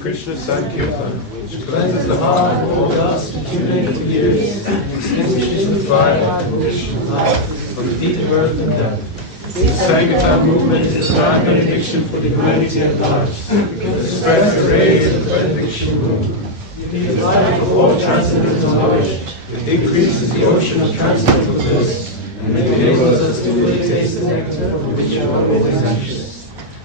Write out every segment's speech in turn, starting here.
Krishna Sankirtan, which cleanses the heart of all dust accumulated for years, extinguishes the fire of from the heat of earth and death. The Sankirtan movement is a divine benediction for the humanity at large, because it spreads the rays of the benediction moon. It is life of all transcendental knowledge, it increases the ocean of transcendental bliss, and it enables us to really taste the nectar for which we are always anxious.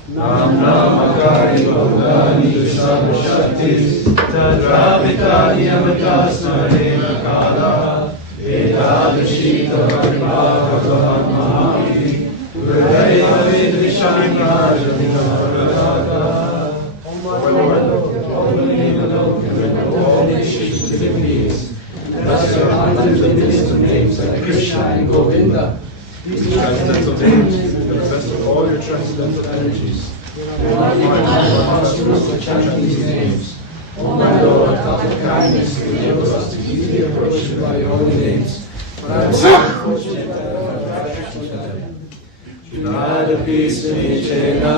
Nam Nam Akari Bhavani Dusama Shaktis Tadrapitani Amatas Marena Kala Vedadashita Bhagava Bhagavan Mahami Hridaya Vedvishani Raja Vinavadada O Lord, all the name alone can render all nations to divinities, and thus there are hundreds of millions of names like Krishna and Govinda. These transcendental names manifest of all your transcendental energies. O my these names. O my Lord, out of kindness, you enable us to easily approach you by your holy names. For I am so fortunate that I have access to them. Junadapi Sunichena,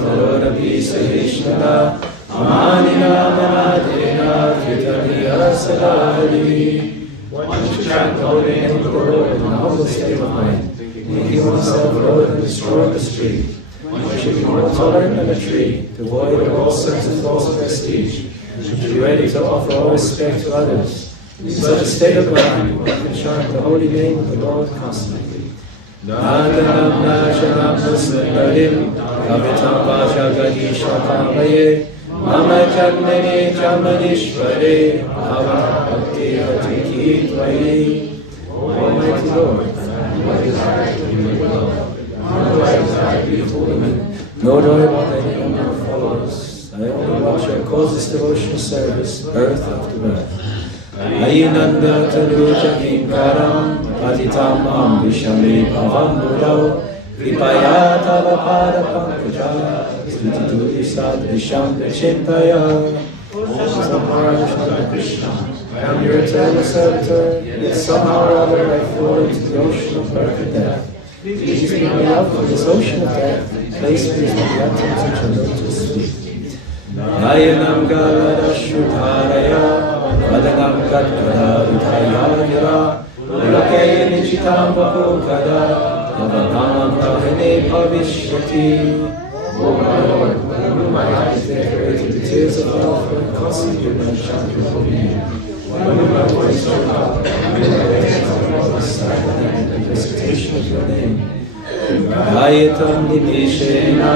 Tarodapi Sahishna, Amanina Manadena, Vitaniya Sadari. One should chant the holy name of the Lord in a humble state of mind, making oneself low and destroy the street. One should be more tolerant than a tree, devoid of all sense of false prestige, and should be ready to offer all respect to others. In such a state of mind, one can chant the holy name of the Lord constantly. Nadanam Najanam Sundarim, Kavitam Vajagadi Shakamaye, Mama Janmani Jamanishvare, Bhava Bhakti Atiki Tvaye. Almighty Lord, what desire to be beloved? Nor do I desire beautiful women, nor do I want any number of followers. I only watch your causeless devotional service, birth after birth. Ayinanda Tanuja Kinkaram, Patitam Mam Vishami Bhavam Buddha, Kripaya Tavapada Pankaja, Stutituri Sadrisham Chintaya. O Maharaja Radha-Krishna, I am your eternal servitor, yet somehow or other I fall into the ocean of birth and death. Please bring me out from this ocean of death and place me in the atoms which are lotus feet. Nayanam Galada Shudharaya, Vadanam Gatkada Udhaya Gira, Ulakaya Nichitam Vapukada, Yavanamam Tahine Bhavishyati. O my Lord, when my eyes decorated the tears of love for constantly when I chant your holy name. When my voice shook up, when my legs was silent in the recitation of your name. Gayatam Nideshena,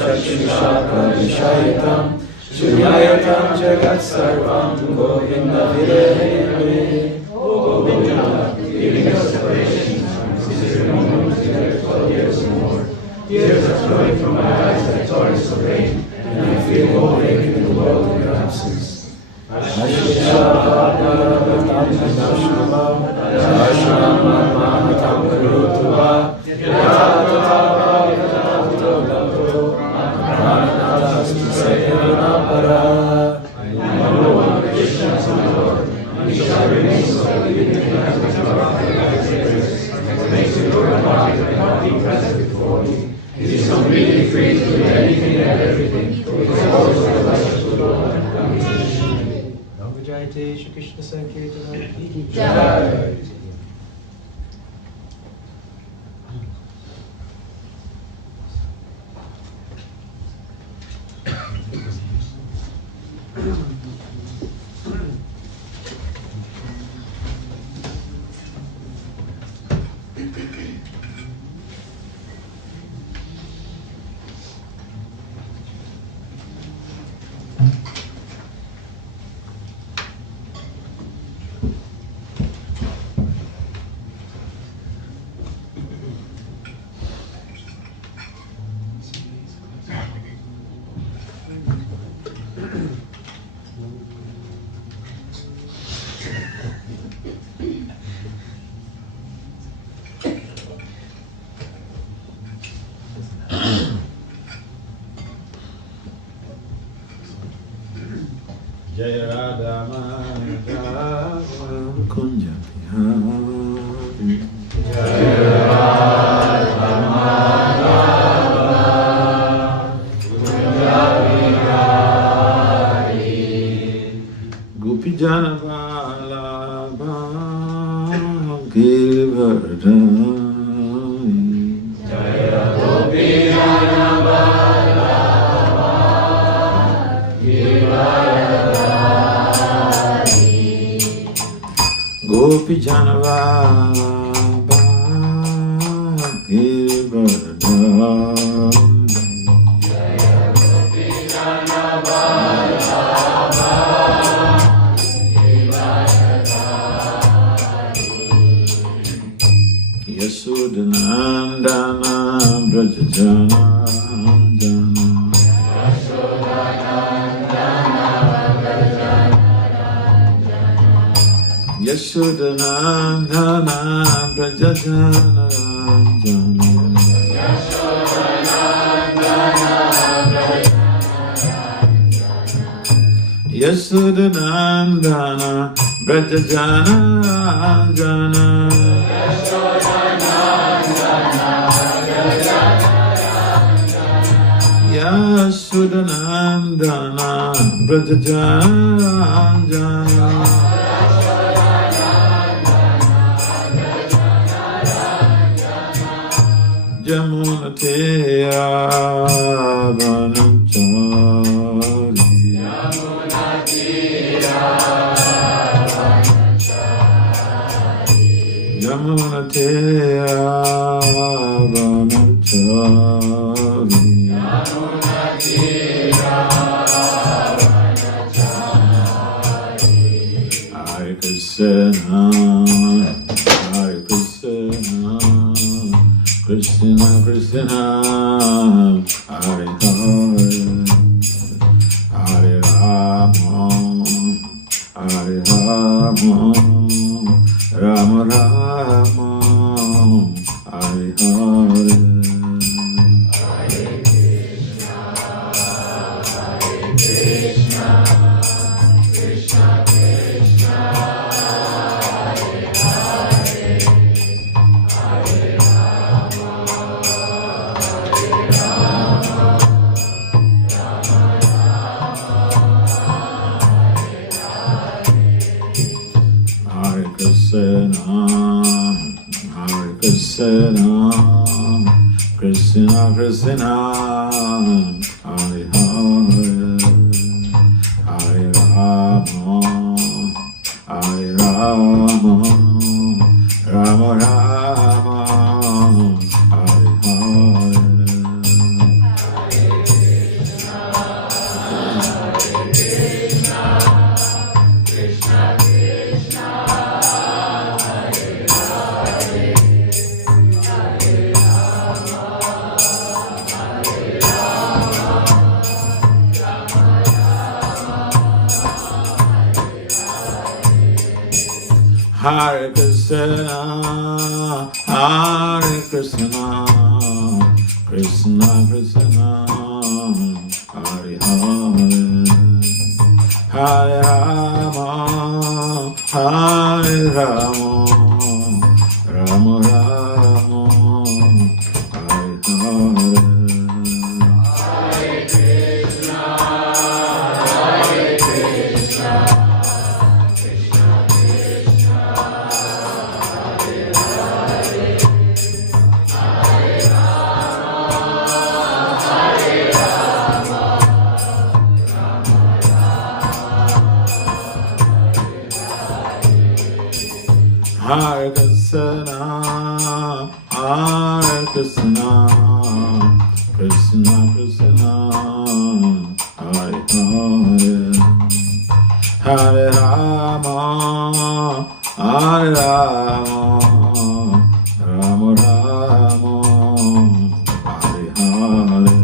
Chakshusha Vishayatam, Shunyayatam Jagat Sarvam, Govinda Virahene. O Govinda, giving us separation, considering one moment together 12 years or more. Tears are flowing from my eyes like torrents of rain, and I feel more vacant in the world in your absence. It is completely free to do anything and everything, because all is the life of the Lord. Jai Shri Krishna Sankirtan. Jai. Jaya Radha Madhava Kunja Bihari Jaya Radha Madhava Kunja Bihari Gopi Jana Vallabha Giridhari Jaya Gopi Jana Vallabha Giridhari Gopi Jana Vallabha Giridhari Jaya Gopi Jana Vallabha Giridhari Yasodhanandana Brajajana Yasodhanandana Brajajana Yasodhanandana Brajajana Yasodhanandana Brajajana Jamuna Teya Vanachari Jamuna Teya Vanachari Hare Krishna Hare Krishna Krishna Krishna Hare Hare Hare Rama Hare Rama Rama Rama Hare Hare Krishna Krishna Hare Hare Hare Rama Hare Rama Rama Rama Hare Hare Hare Krishna, Hare Krishna, Krishna Krishna, Hare Hare, Hare Rama, Hare Rama, Rama Rama, Hare Hare. Hare Krishna, Hare Krishna, Krishna Krishna, Hare Hare, Hare Rama, Hare Rama, Rama Rama, Hare Hare.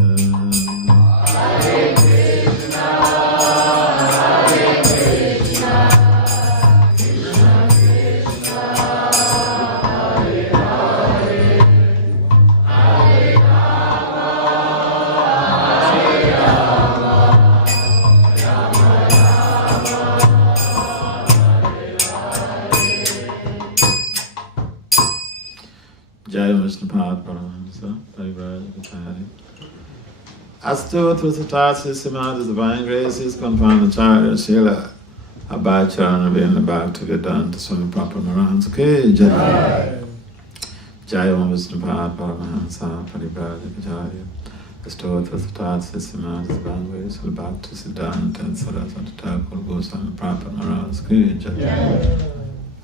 Jaya Vishnu Pad Paramahansa, Parivraja Kachari. Astu Tvasatatsi Simadhi Divine Graces, Confirm the Charya Shila, Abhacharana Vena Bhakti Vedanta Swami Papa Maransa Ke Jaya. Jaya Vishnu Pad Paramahansa, Parivraja Kachari. Astu Tvasatatsi Simadhi Divine Graces, Bhakti Siddhanta and Saraswati Thakur Goswami Papa Maransa Ke Jaya.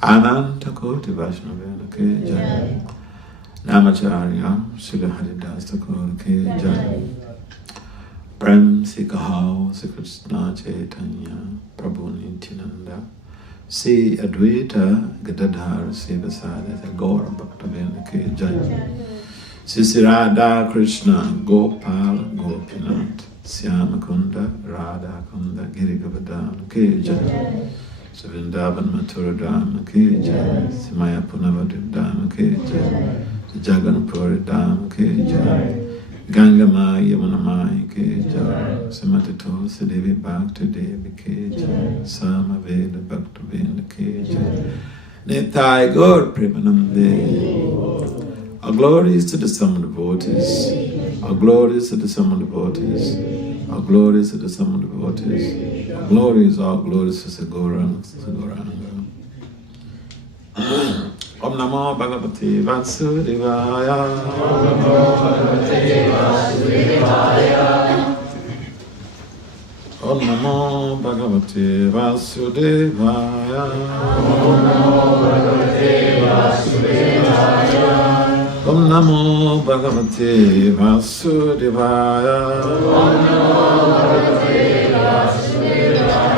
Ananta Koti Vaishnavena Ke Jaya. Namacharya Srila Haridas Thakur Ke Jaya. Prem Sikahao Sri Krishna Caitanya Prabhu Nityananda Sri Advaita Gadadhar Sivasada Gaura Bhaktavena Ke Jaya. Sri Radha-Krishna Gopal Gopinath Syamakunda Radha-Kunda Girigavadana Ke Jaya. Vrindavan Mathura Dhamma Ke Jaya. Maya Punavadip Dhamma Ke Jaya. Jaganpuri Dhamma Ke Jaya. Ganga Maya Yamuna Maya Ke Jaya. Samatito Sidevi Bhakti Devi Ke Jaya. Sama Veda Bhakti Veda Ke Jaya. Nitai Gaur Premanande. Our glories to the sum devotees. Our glories to the sum devotees. Our glories to the sum devotees. Our glories, all glories to Sagoranga. Om Namo Bhagavate Vasudevaya. Om Namo Bhagavate Vasudevaya. Om Namo Bhagavate Vasudevaya. Om Namo Bhagavate Vasudevaya. Om Namo Bhagavate Vasudevaya. Om Namo Bhagavate Vasudevaya.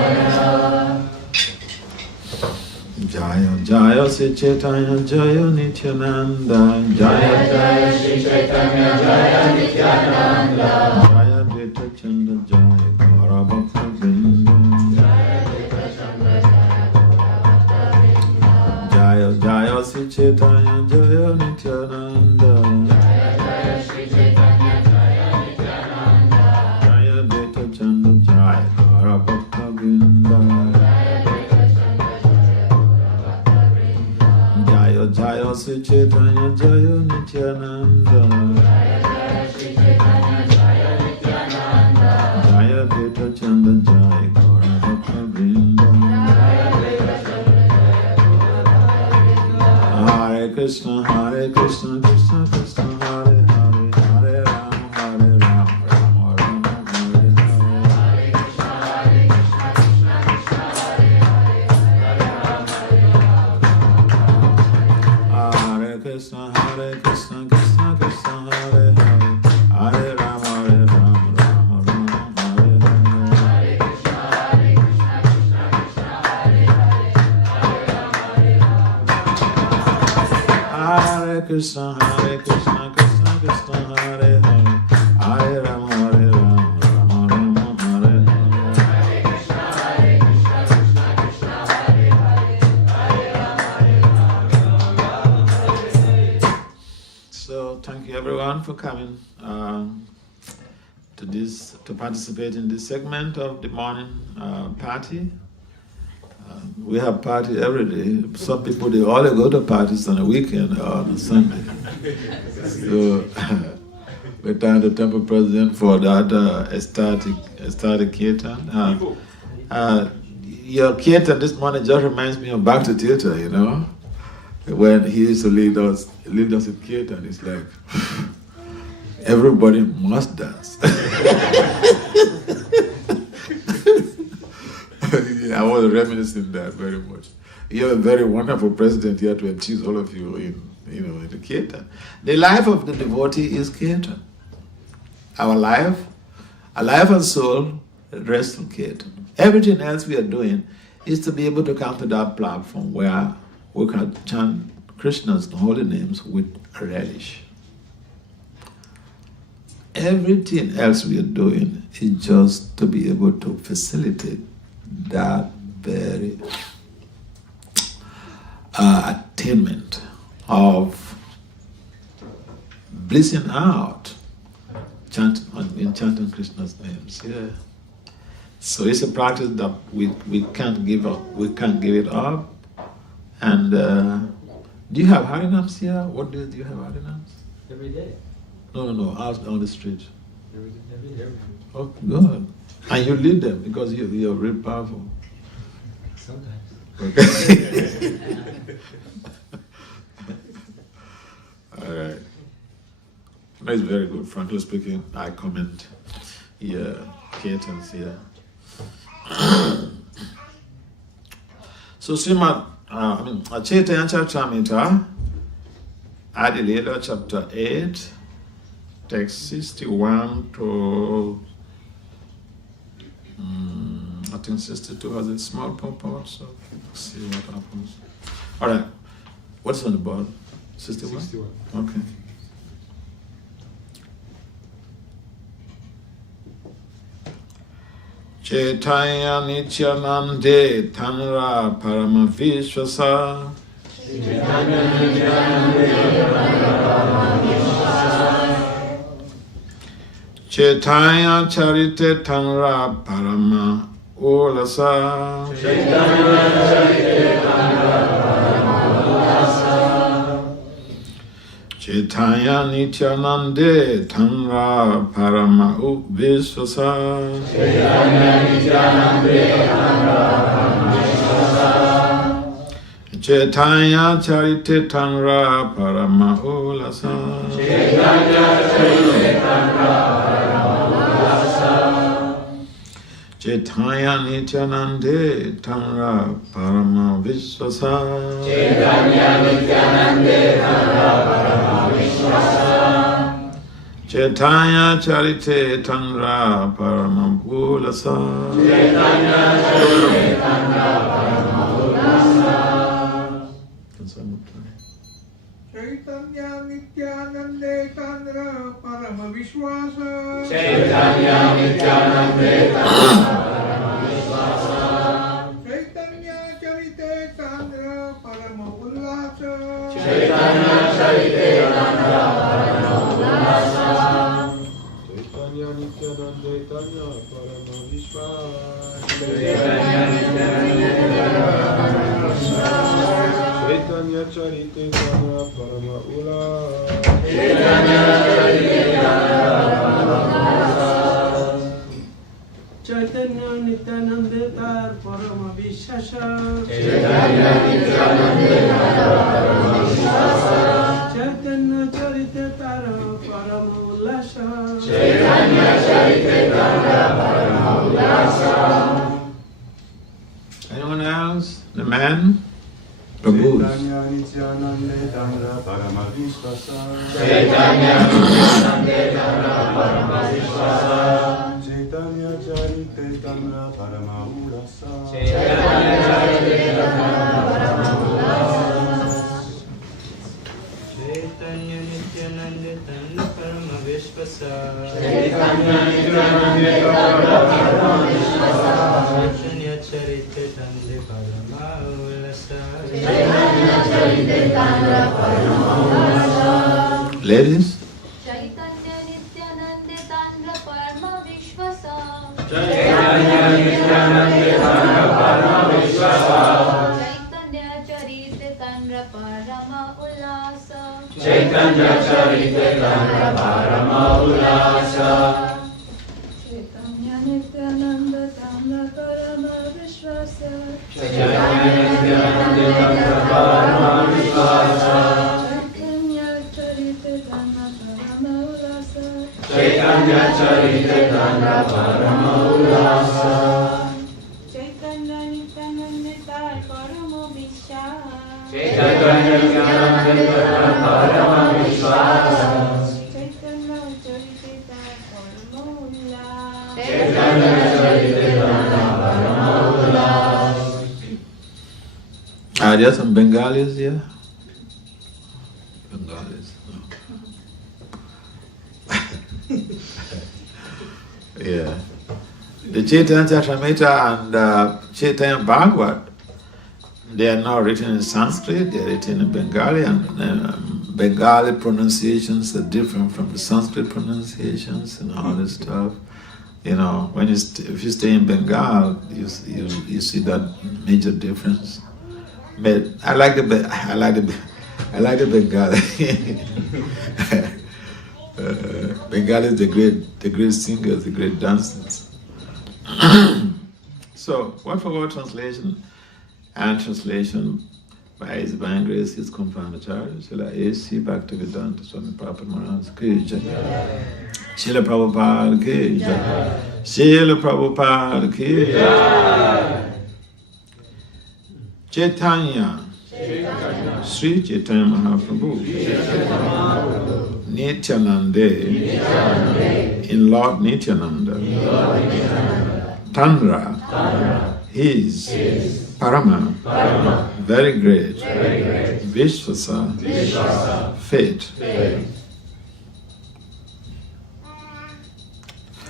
Jaya Jaya Sri Caitanya Jaya Nityananda. Jaya Jaya Sri Caitanya Jaya Nityananda. Jaya Dita Chanda Jaya Gaura Bhakta Vrinda. Jaya Dita Chanda Jaya Gaura Bhakta Vrinda. Jaya Jaya Sri Caitanya Jaya Nityananda. Jaya Jaya Sri Caitanya Jaya Nityananda. Jaya Dita Chanda Jaya Gaura Bhakta Vrinda. Jaya Sri Caitanya Jaya Nityananda. Jaya Jaya Sri Caitanya Jaya Nityananda. Jaya Dita Chanda Jaya Gaura Bhakta Vrinda. Jaya Dita Chanda Jaya Gaura Bhakta Vrinda. Hare Krishna Krishna Krishna Hare Hare. Hare Rama Hare Rama Rama Rama Hare Hare. Hare Krishna Krishna Krishna Hare Hare. Hare Rama Hare Rama. Hare Krishna Krishna Krishna Hare Hare. Hare Rama Hare Rama Rama Rama Hare Hare. Hare Krishna Krishna Krishna Hare Hare. Hare Rama Hare Rama. Hare Krishna Krishna Krishna Hare Hare. Hare Rama Hare Rama Rama Rama Hare Hare. Hare Krishna Krishna Krishna Hare Hare. Hare Rama Hare Rama. So thank you everyone for coming to participate in this segment of the morning party. We have party every day. Some people, they only go to parties on a weekend or on a Sunday. So we thank the temple president for that ecstatic kirtan. Your kirtan this morning just reminds me of Bhakti Theatre, you know. When he used to lead us in kirtan, it's like everybody must dance. I was reminiscing that very much. You have a very wonderful president here to teach all of you in the kirtan. The life of the devotee is kirtan. Our life and soul rests in kirtan. Everything else we are doing is to be able to come to that platform where we can chant Krishna's holy names with relish. Everything else we are doing is just to be able to facilitate that very attainment of blissing out in chanting Krishna's names. Yeah. So it's a practice that we can't give up. We can't give it up, and Do you have harinams here? What days do you have harinams? Every day. No, out on the street. Every day. Oh, good. And you lead them because you're really powerful. Sometimes. Okay. All right. That's very good. Frankly speaking, I comment here, Caitanyans here. So, Caitanya Caritamrita, Lila, chapter 8, text 61 to I think 62 has a small pop-out, so let's see what happens. All right. What's on the board? 61? 61. Okay. Caitanya Nityanande Tanra Paramavishwasa Caitanya Charite Tanra Parama Ulasa Caitanya Nityanande Tanra Parama Vishwasa Caitanya Charite Tanra Parama Ulasa Caitanya Nityanande Tanra Parama Vishwasa Caitanya Charite Tanra Parama Ulasa Caitanya Nityanande Tanra Parama Vishwasa Caitanya Nityanande Tanra Caitanya Charite Tanra Parama Ullasa Caitanya Charite Tanra Caitanya Nityanande Tanra Parama Vishwasa Caitanya Charite Tanra Parama Ullasa Caitanya Nityanande Tar Parama Vishwasa Caitanya Nityanande Tanra Caitanya Charite Tara Parama Ullasa Caitanya Charite Tanra Anyone else? The man? Prabhu. Caitanya Nityanande Tanra Parama Vishwasa Caitanya Nityanande Tanra Vishwasa Caitanya Charite Tanra Parama Ullasa Caitanya Charite Tanra Caitanya Nityanande Tanra Parama Vishwasa Caitanya Nityanande Tanra Vishwasa Caitanya Charite Tanra Parama Ullasa Caitanya Charite Tanra Ladies? Caitanya Nityanande Tanra Parama Vishwasa Caitanya Nityanande Tanra Vishwasa Caitanya Charite Tanra Parama Ullasa Caitanya Charite Tanra Ullasa Caitanya Nityananda Tanra Parama Vishwasa Caitanya Nityanande Tanra Vishwasa Caitanya Charite Tanra Parama Ullasa Caitanya Charite Tanra Ullasa Caitanya Nityananda Tanra Parama Vishwasa Caitanya Nityanande Tanra Vishwasa Caitanya Charite Tanra Parama Ullasa Caitanya Charite Tanra Ullasa. Are there some Bengalis here? Bengalis. No. Yeah. The Caitanya Caritamrita and Chaitanya Bhagavad, they are not written in Sanskrit, they are written in Bengali, and Bengali pronunciations are different from the Sanskrit pronunciations and all this stuff. You know, when if you stay in Bengal, you see that major difference. But I like the I like the Bengali. Bengali is the great singers, the great dancers. So, word for word translation and translation by His Divine Grace, His Confoundacharya, Srila A.C. Bhaktivedanta Swami Prabhupada Maharaj Ki Jai. Srila Prabhupada Ki Jai. Srila Prabhupada Ki Jai. Caitanya, Sri Caitanya Mahaprabhu, Nityanande, in Lord Nityananda, Tanra, His, Parama, very great, Vishvasa, fate.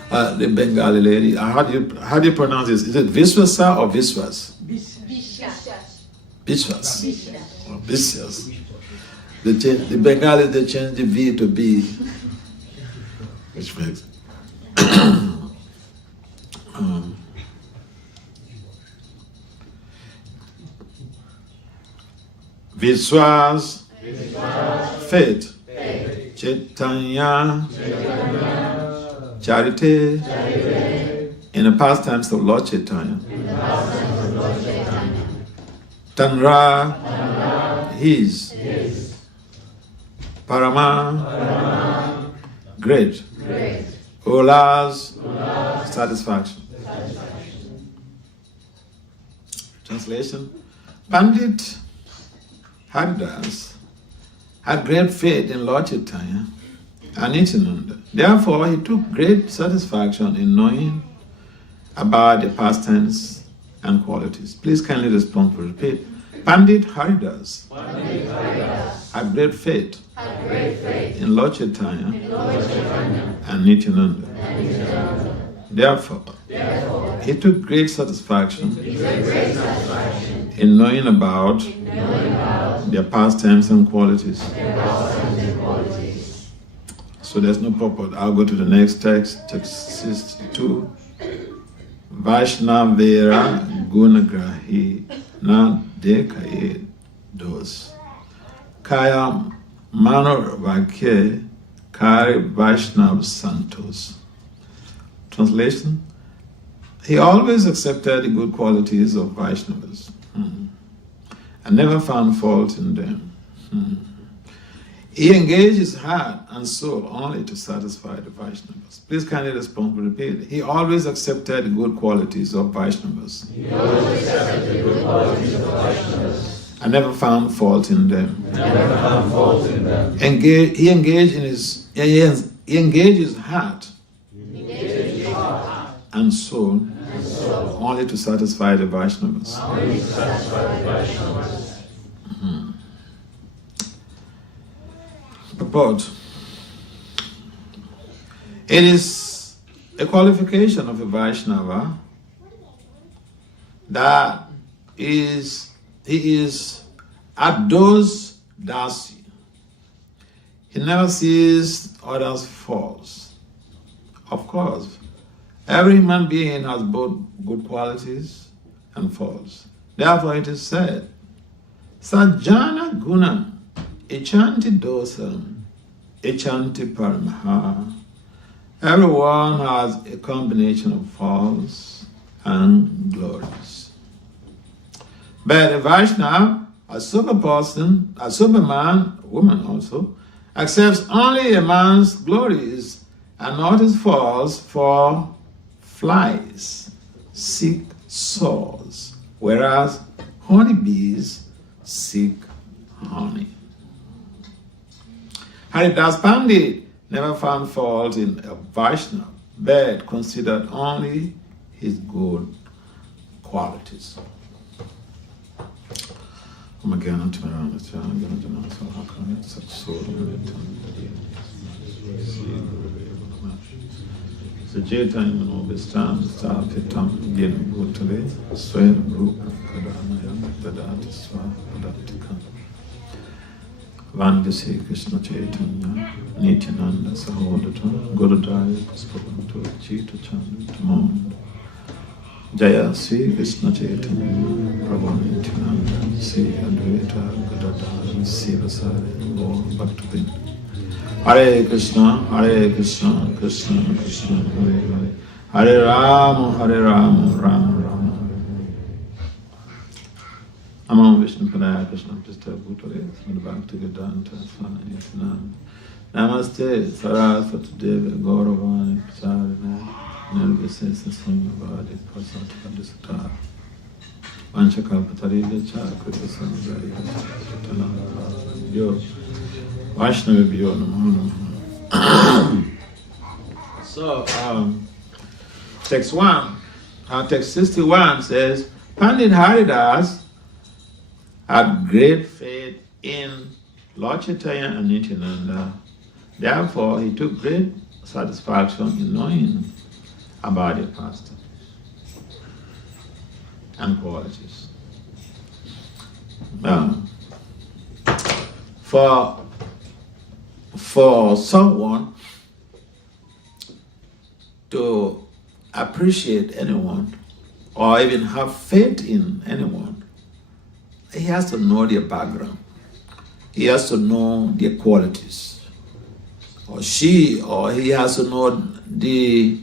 The Bengali lady, how do you pronounce this? Is it Vishvasa or Vishwas? Vishwas. Or Vishwas. The Bengali, they change the V to B, which makes Vishwas, faith, Caitanya, charity, in the past tense of Lord Caitanya. Tanra, His. Parama, great. Ulas, satisfaction. Translation. Pandit Haridas had great faith in Lord Caitanya and Nityananda. Therefore, he took great satisfaction in knowing about the past tense and qualities. Please kindly respond to repeat. Pandit Haridas had great faith in Lord Caitanya and Nityananda. Therefore, he took great satisfaction in knowing about their past tense and qualities. So there's no purport. I'll go to the next text, text 62. Vaishnavera gunagrahi na dekaye dos. Kaya manor vakye kari Vaishnav santos. Translation. He always accepted the good qualities of Vaishnavas and never found fault in them. He engaged his heart and soul only to satisfy the Vaishnavas. Please kindly respond to repeat. He always accepted the good qualities of Vaishnavas. And never found fault in them. He engaged his heart and soul only to satisfy the Vaishnavas. Purport. It is a qualification of a Vaishnava that he is adores dasi. He never sees others' faults. Of course, every human being has both good qualities and faults. Therefore it is said, Sajjana Guna Echanti Dosam Echanti Paramaha. Everyone has a combination of faults and glories. But a Vaishnava, a super person, a superman, woman also, accepts only a man's glories and not his faults, for flies seek sores, whereas honeybees seek honey. Haridas Pandit never found fault in a Vaishnava, but considered only his good qualities. Sejetaim Manobistam Stapitam Gin Bhutale Swayam Rupa Kadanayam Dadati Swapadaptikam Vandasi Krishna Caitanya Nityananda Sahodata Gurudaya Puspavantu Chita Chandu Tamam Jaya Sri Krishna Caitanya Prabhu Nityananda Sri Advaita Gadadhara Sivasari Gaur Bhaktivinoda. Hare Krishna, Krishna Krishna, Hare Hare, Hare Rama, Rama Rama, Hare Hare. Namo Vishnu Padaya Krishna Pristha Bhutale, Bhakti Vedanta Swami Nityananda. Namaste Saraswati Devi Gauravani Pacharina Nirvisesa Swamivadi Prasati Padisata Vanchakalpatariga Chakrita Samjaya Tananda Yo Vaishnavi Bhyo Namo Namo. So, text 1, text 61 says, Pandit Haridas had great faith in Lord Chaitanya and Nityananda. Therefore, he took great satisfaction in knowing about their past and qualities. For someone to appreciate anyone or even have faith in anyone, he has to know their background. He has to know their qualities. Or he has to know the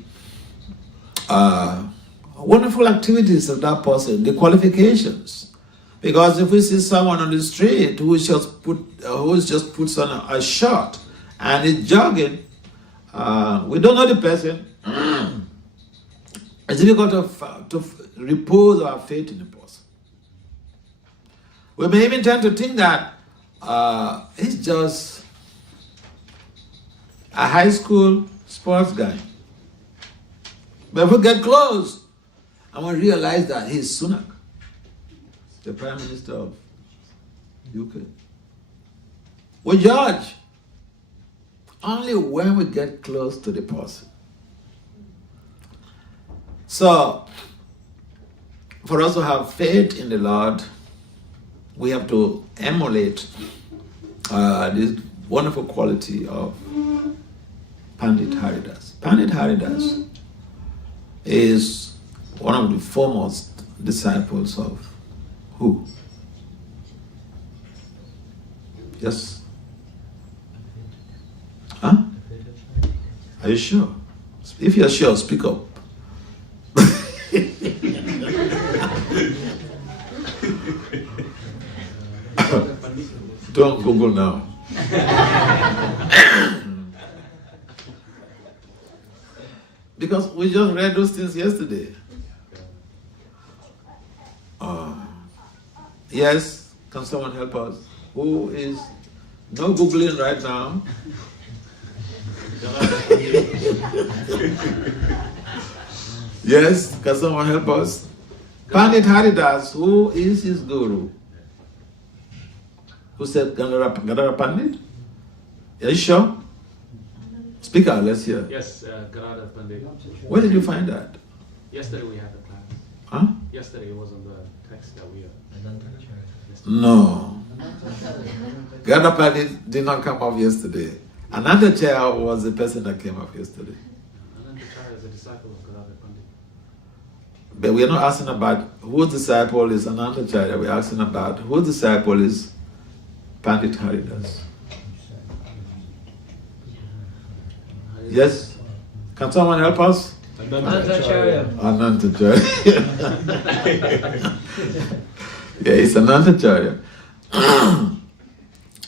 wonderful activities of that person, the qualifications. Because if we see someone on the street who just puts on a shirt and is jogging, we don't know the person. It's difficult to repose our faith in the person. We may even tend to think that he's just a high school sports guy. But if we get close, and we realize that he's Sunak, the Prime Minister of UK. We judge only when we get close to the person. So, for us to have faith in the Lord, we have to emulate this wonderful quality of Pandit Haridas. Pandit Haridas is one of the foremost disciples of who? Yes? Huh? Are you sure? If you're sure, speak up. Don't Google now. Because we just read those things yesterday. Yes, can someone help us? Who is no Googling right now? Yes, can someone help us? Pandit Haridas, who is his guru? Who said Gadara Pandit? Are you sure? Speak out, let's hear. Yes, Gadara Pandit. Where did you find that? Yesterday we had the class. Huh? Yesterday it was on the text that we had. No. Gadara Pandit did not come up yesterday. Anandacharya was the person that came up yesterday. Anandacharya is a disciple of Gadara Pandit. But we are not asking about whose disciple is Anandacharya. We are asking about whose disciple is Pandit Haridas. Yes? Can someone help us? Anandacharya. Anandacharya. Yeah, it's Anandacharya.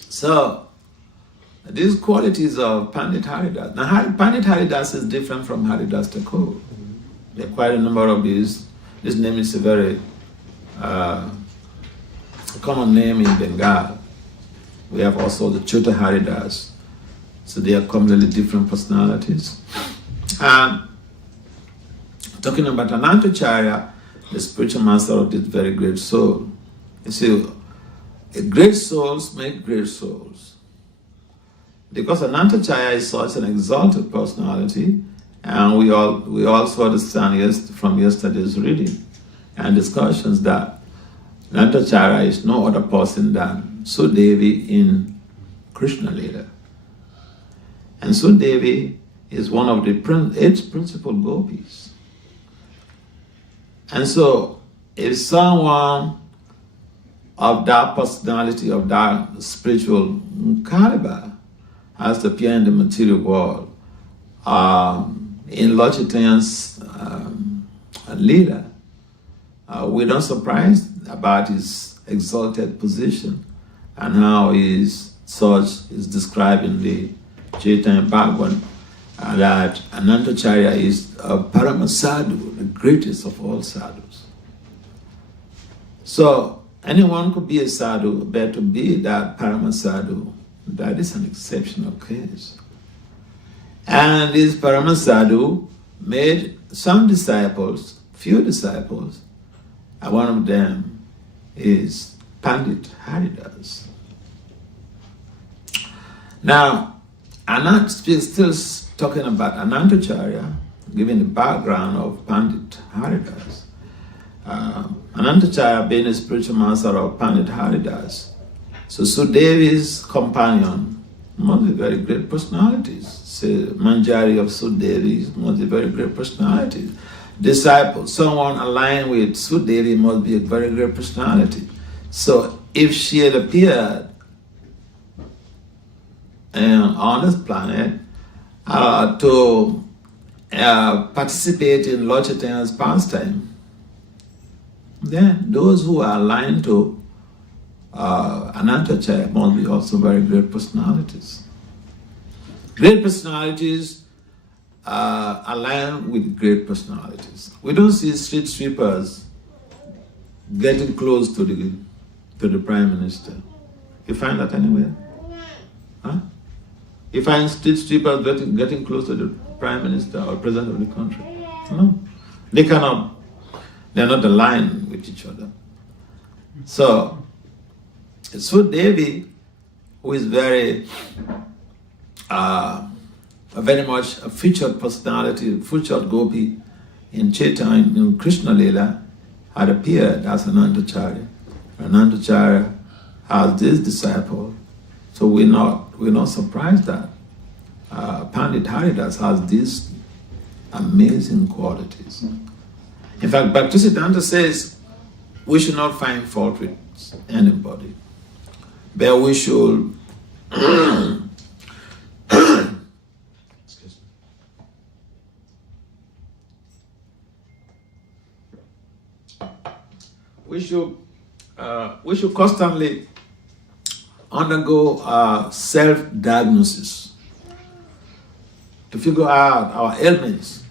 So, these qualities of Pandit Haridas. Now, Pandit Haridas is different from Haridas Thakur. There are quite a number of these. This name is a very common name in Bengal. We have also the Chota Haridas. So they are completely different personalities. And talking about Anandacharya, the spiritual master of this very great soul. You see, great souls make great souls. Because Anandacharya is such an exalted personality, and we also understand from yesterday's reading and discussions that Anandacharya is no other person than Sudevi in Krishna Lila. And Sudevi is one of the 8 principal gopis. And so, if someone of that personality, of that spiritual caliber, has to appear in the material world, in Lord Chaitanya's Lila, we're not surprised about his exalted position and how is described in the Chaitanya Bhagavan, that Anantacharya is a Paramasadu, the greatest of all sadhus. So anyone could be a sadhu, but to be that Paramasadu, that is an exceptional case. And this Paramasadu made some disciples, few disciples, and one of them is Pandit Haridas. Now, Anant is still talking about Anantacharya, giving the background of Pandit Haridas. Anantacharya being a spiritual master of Pandit Haridas. So Sudevi's companion must be very great personalities. Say Manjari of Sudevi must be very great personalities. Disciple, someone aligned with Sudevi must be a very great personality. So if she had appeared on this planet to participate in Lord Chaitanya's pastime, then those who are aligned to Anantacharya must be also very great personalities. Great personalities align with great personalities. We don't see street sweepers getting close to the Prime Minister. You find that anywhere? Huh? You find street sweepers getting close to the Prime Minister or President of the country? No. They cannot. They're not aligned with each other. So, Sudevi, who is very much a featured personality, featured gopi in Chaitanya, in Krishna Lila, had appeared as Anantacharya. Anantacharya has this disciple, so we're not surprised that Pandit Haridas has these amazing qualities. In fact, Bhaktisiddhanta says we should not find fault with anybody, but we should we should constantly undergo self-diagnosis to figure out our ailments,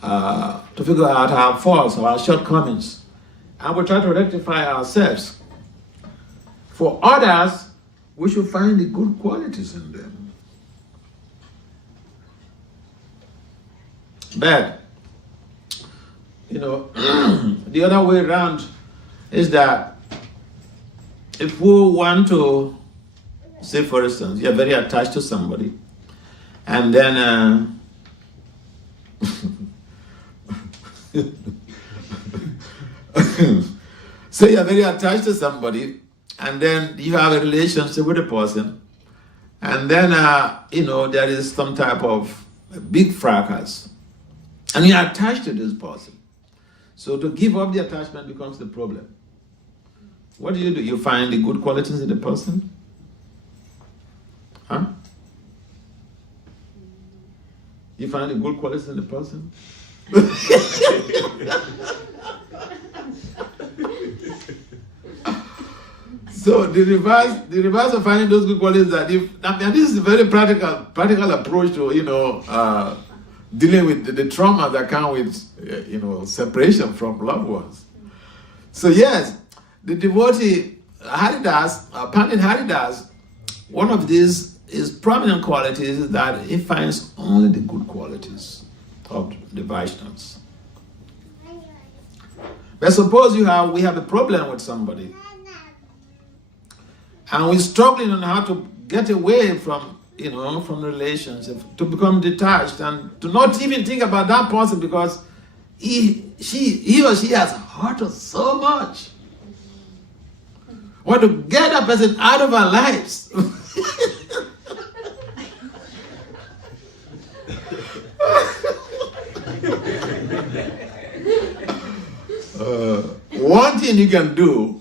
to figure out our faults, our shortcomings, and we try to rectify ourselves. For others, we should find the good qualities in them. But, the other way around is that if we want to, say for instance, you're very attached to somebody, and then say you're very attached to somebody, and then you have a relationship with a person, and then there is some type of big fracas, and you're attached to this person. So to give up the attachment becomes the problem. What do? You find the good qualities in the person? Huh? You find the good qualities in the person? So the reverse of finding those good qualities and this is a very practical approach to dealing with the trauma that come with separation from loved ones. So yes, the devotee Haridas, Pandit Haridas, one of his prominent qualities is that he finds only the good qualities of the Vaishnavas. But suppose we have a problem with somebody, and we're struggling on how to get away from the relationship, to become detached and to not even think about that person because he or she has hurt us so much. Want to get that person out of our lives. thing you can do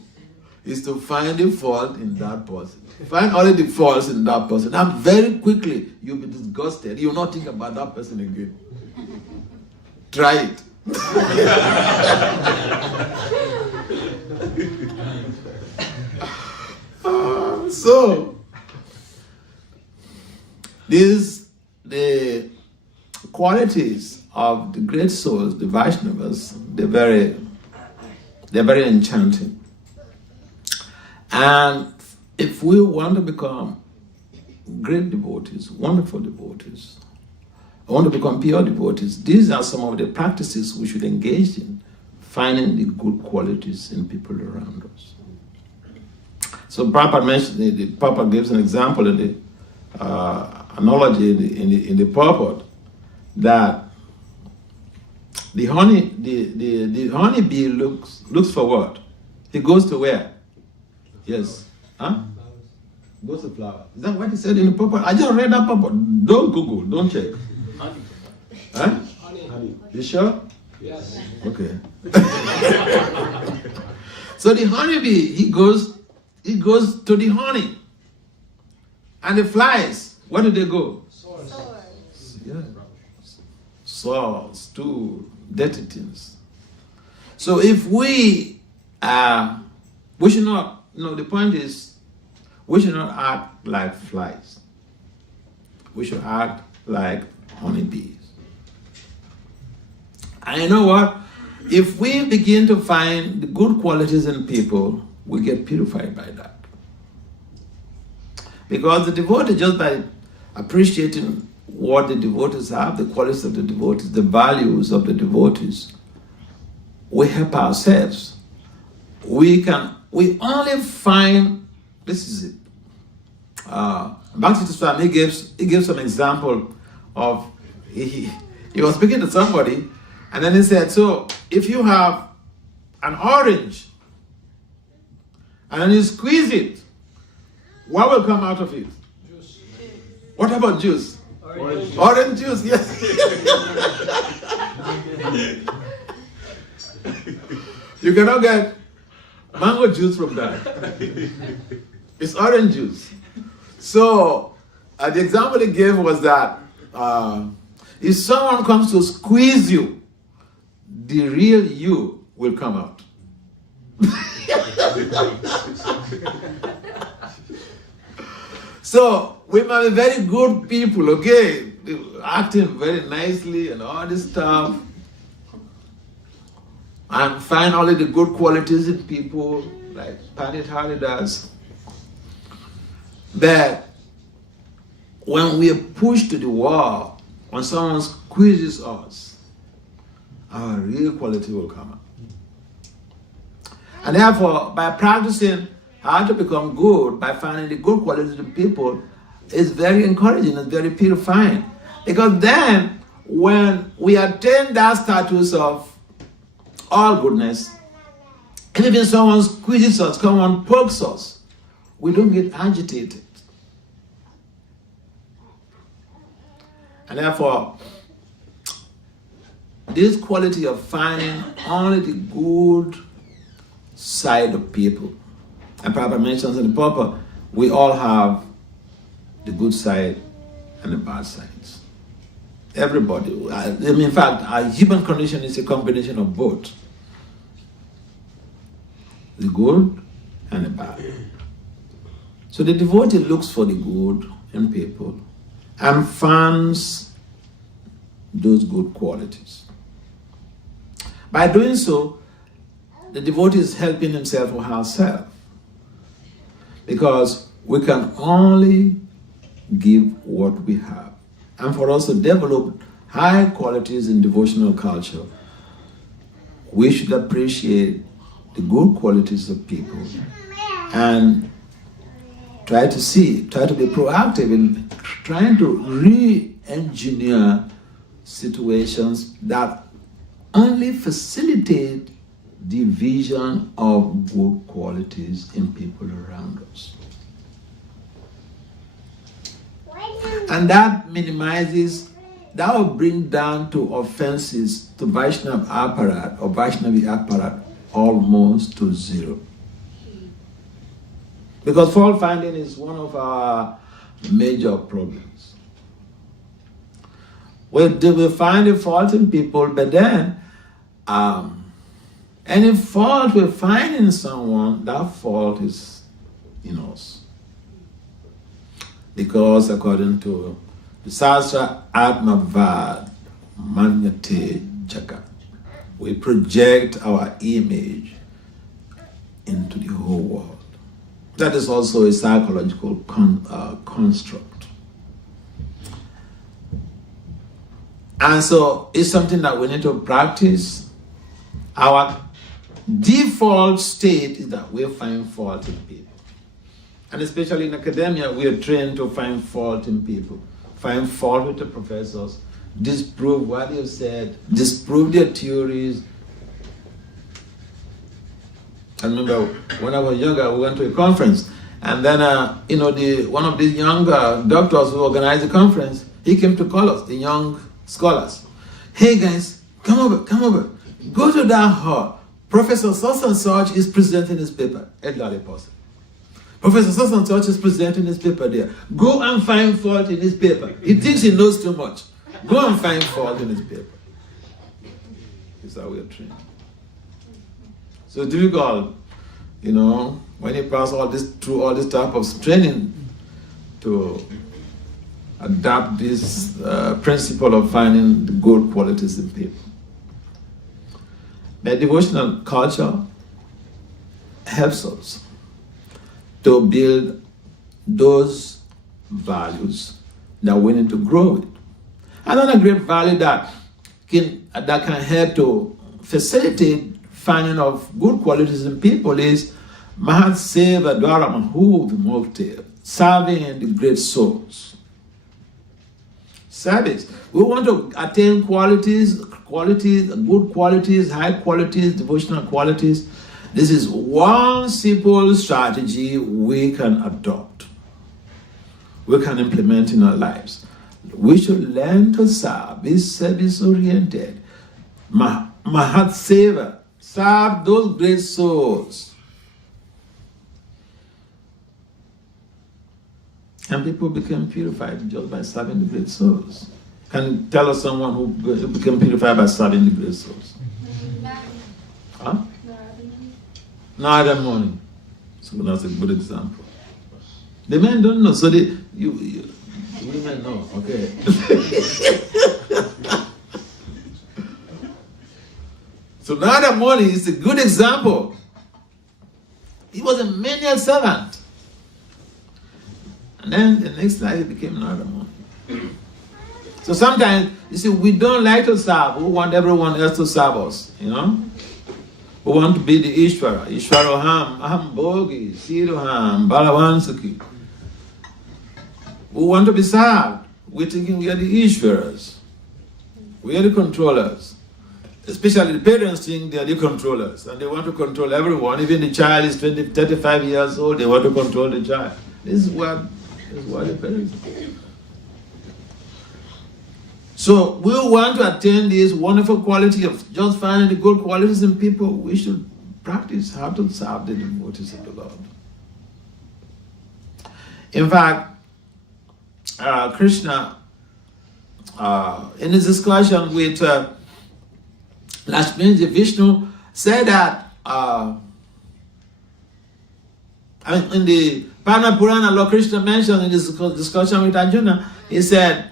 is to find the fault in that person. Find only the faults in that person. And very quickly, you'll be disgusted. You'll not think about that person again. Try it. So, the qualities of the great souls, the Vaishnavas, they're very enchanting. And if we want to become great devotees, wonderful devotees, want to become pure devotees, these are some of the practices we should engage in, finding the good qualities in people around us. So Prabhupada mentioned, Prabhupada gives an example in the analogy in the purport that the honeybee looks for what? He goes to where? Yes. Huh? Goes to flower. Is that what he said in the purport? I just read that purport. Don't Google, don't check. Honey. Huh? Honey. You sure? Yes. Okay. So the honeybee, he goes to the honey. And the flies, where do they go? Source. Yeah. Soil, stool, dirty things. So if we should not, the point is, we should not act like flies. We should act like honeybees. And you know what? If we begin to find the good qualities in people, we get purified by that. Because the devotee, just by appreciating what the devotees have, the qualities of the devotees, the values of the devotees, we help ourselves. We only find, this is it. Bhakti Vasudeva Swami, he gives an example of, he was speaking to somebody, and then he said, so if you have an orange, and then you squeeze it, what will come out of it? Juice. What about juice? Orange. Orange juice, yes. You cannot get mango juice from that. It's orange juice. So, the example he gave was that if someone comes to squeeze you, the real you will come out. So, we might be very good people, okay? Acting very nicely and all this stuff. And find only the good qualities in people, like Pandit Hari does. That when we are pushed to the wall, when someone squeezes us, our real quality will come out. And therefore, by practicing how to become good, by finding the good qualities in people, is very encouraging, it's very purifying. Because then, when we attain that status of all goodness, and even someone squeezes us, someone pokes us, we don't get agitated. And therefore, this quality of finding only the good side of people, and Prabhupada mentions in the purport, we all have the good side and the bad sides. Everybody. In fact, our human condition is a combination of both. The good and the bad. So the devotee looks for the good in people and finds those good qualities. By doing so, the devotee is helping himself or herself. Because we can only give what we have. And for us to develop high qualities in devotional culture, we should appreciate the good qualities of people and try to be proactive in trying to re-engineer situations that only facilitate the vision of good qualities in people around us. And that minimizes, that will bring down to offenses to Vaishnava apparat or Vaishnavi apparat almost to zero. Because fault finding is one of our major problems. We find a fault in people, but then any fault we find in someone, that fault is in us. Because according to the Sastra Atmavad Manyate Jagat, we project our image into the whole world. That is also a psychological construct. And so it's something that we need to practice. Our default state is that we find fault in people. And especially in academia, we are trained to find fault in people. Find fault with the professors, disprove what they've said, disprove their theories. I remember when I was younger, we went to a conference, and then one of these young doctors who organized the conference, he came to call us, the young scholars. Hey guys, come over, go to that hall. Professor such and such is presenting his paper. Elderly person. Professor such and such is presenting his paper there. Go and find fault in his paper. He thinks he knows too much. Go and find fault in his paper. This is how we are trained. So difficult, when you pass through all this type of training to adapt this principle of finding the good qualities in people. The devotional culture helps us to build those values that we need to grow with. Another great value that can help to facilitate finding of good qualities in people is Mahat Seva Dwara Mahuv Mukti, serving the great souls. Service. We want to attain qualities, good qualities, high qualities, devotional qualities. This is one simple strategy we can adopt. We can implement in our lives. We should learn to serve, be service-oriented. Mahat Seva, serve those great souls. And people became purified just by serving the great souls. Can you tell us someone who became purified by serving the great souls? Huh? Narada Muni. So that's a good example. The men don't know, so the women know, okay. So Narada Muni is a good example. He was a menial servant. And then the next life he became Narada Muni. So sometimes, you see, we don't like to serve. We want everyone else to serve us, We want to be the Ishvara. Ishvaroham, Aham Bhogi, Siroham, Balavansaki. We want to be served. We're thinking we are the Ishvaras. We are the controllers. Especially the parents think they are the controllers. And they want to control everyone. Even the child is 35 years old, they want to control the child. This is what the parents do. So we want to attain this wonderful quality of just finding the good qualities in people. We should practice how to serve the devotees of the Lord. In fact, Krishna, in his discussion with Lakshmi Vishnu, said that in the Padma Purana, Lord Krishna mentioned in his discussion with Arjuna, he said,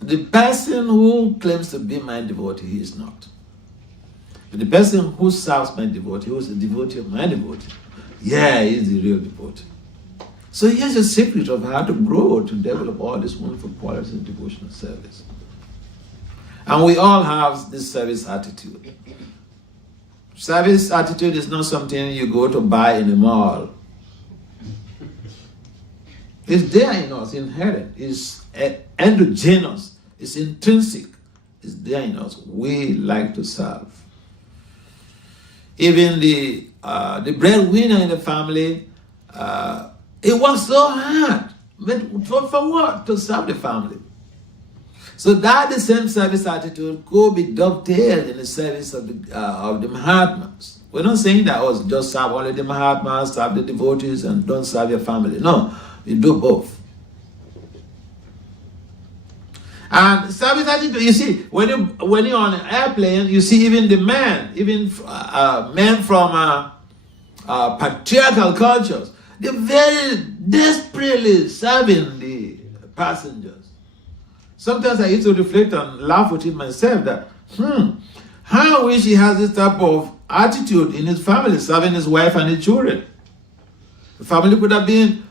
the person who claims to be my devotee, he is not. But the person who serves my devotee, who is the devotee of my devotee, yeah, he is the real devotee. So here's a secret of how to grow, to develop all these wonderful qualities in devotional service. And we all have this service attitude. Service attitude is not something you go to buy in a mall. It's there in us, inherent. It's endogenous. It's intrinsic. It's there in us. We like to serve. Even the breadwinner in the family, it works so hard. But for what? To serve the family. So that the same service attitude could be dovetailed in the service of the Mahatmas. We're not saying that, oh, just serve only the Mahatmas, serve the devotees, and don't serve your family. No, you do both. And service attitude, you see, when you're on an airplane, you see even the men, men from patriarchal cultures, they're very desperately serving the passengers. Sometimes I used to reflect and laugh within myself that, how I wish he has this type of attitude in his family, serving his wife and his children. The family could have been,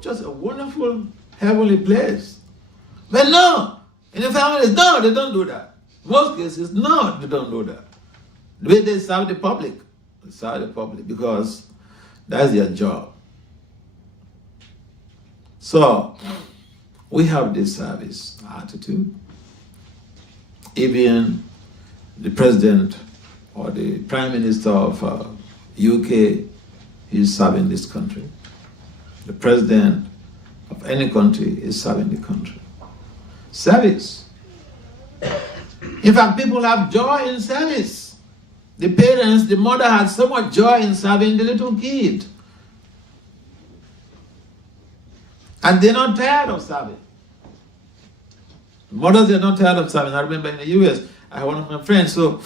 just a wonderful heavenly place. But no, in the families, no, they don't do that. Most cases, no, they don't do that. The way they serve the public, because that's their job. So, we have this service attitude. Even the president or the prime minister of UK is serving this country. The president of any country is serving the country. Service. In fact, people have joy in service. The parents, the mother had so much joy in serving the little kid. And they're not tired of serving. Mothers are not tired of serving. I remember in the US, I had one of my friends, so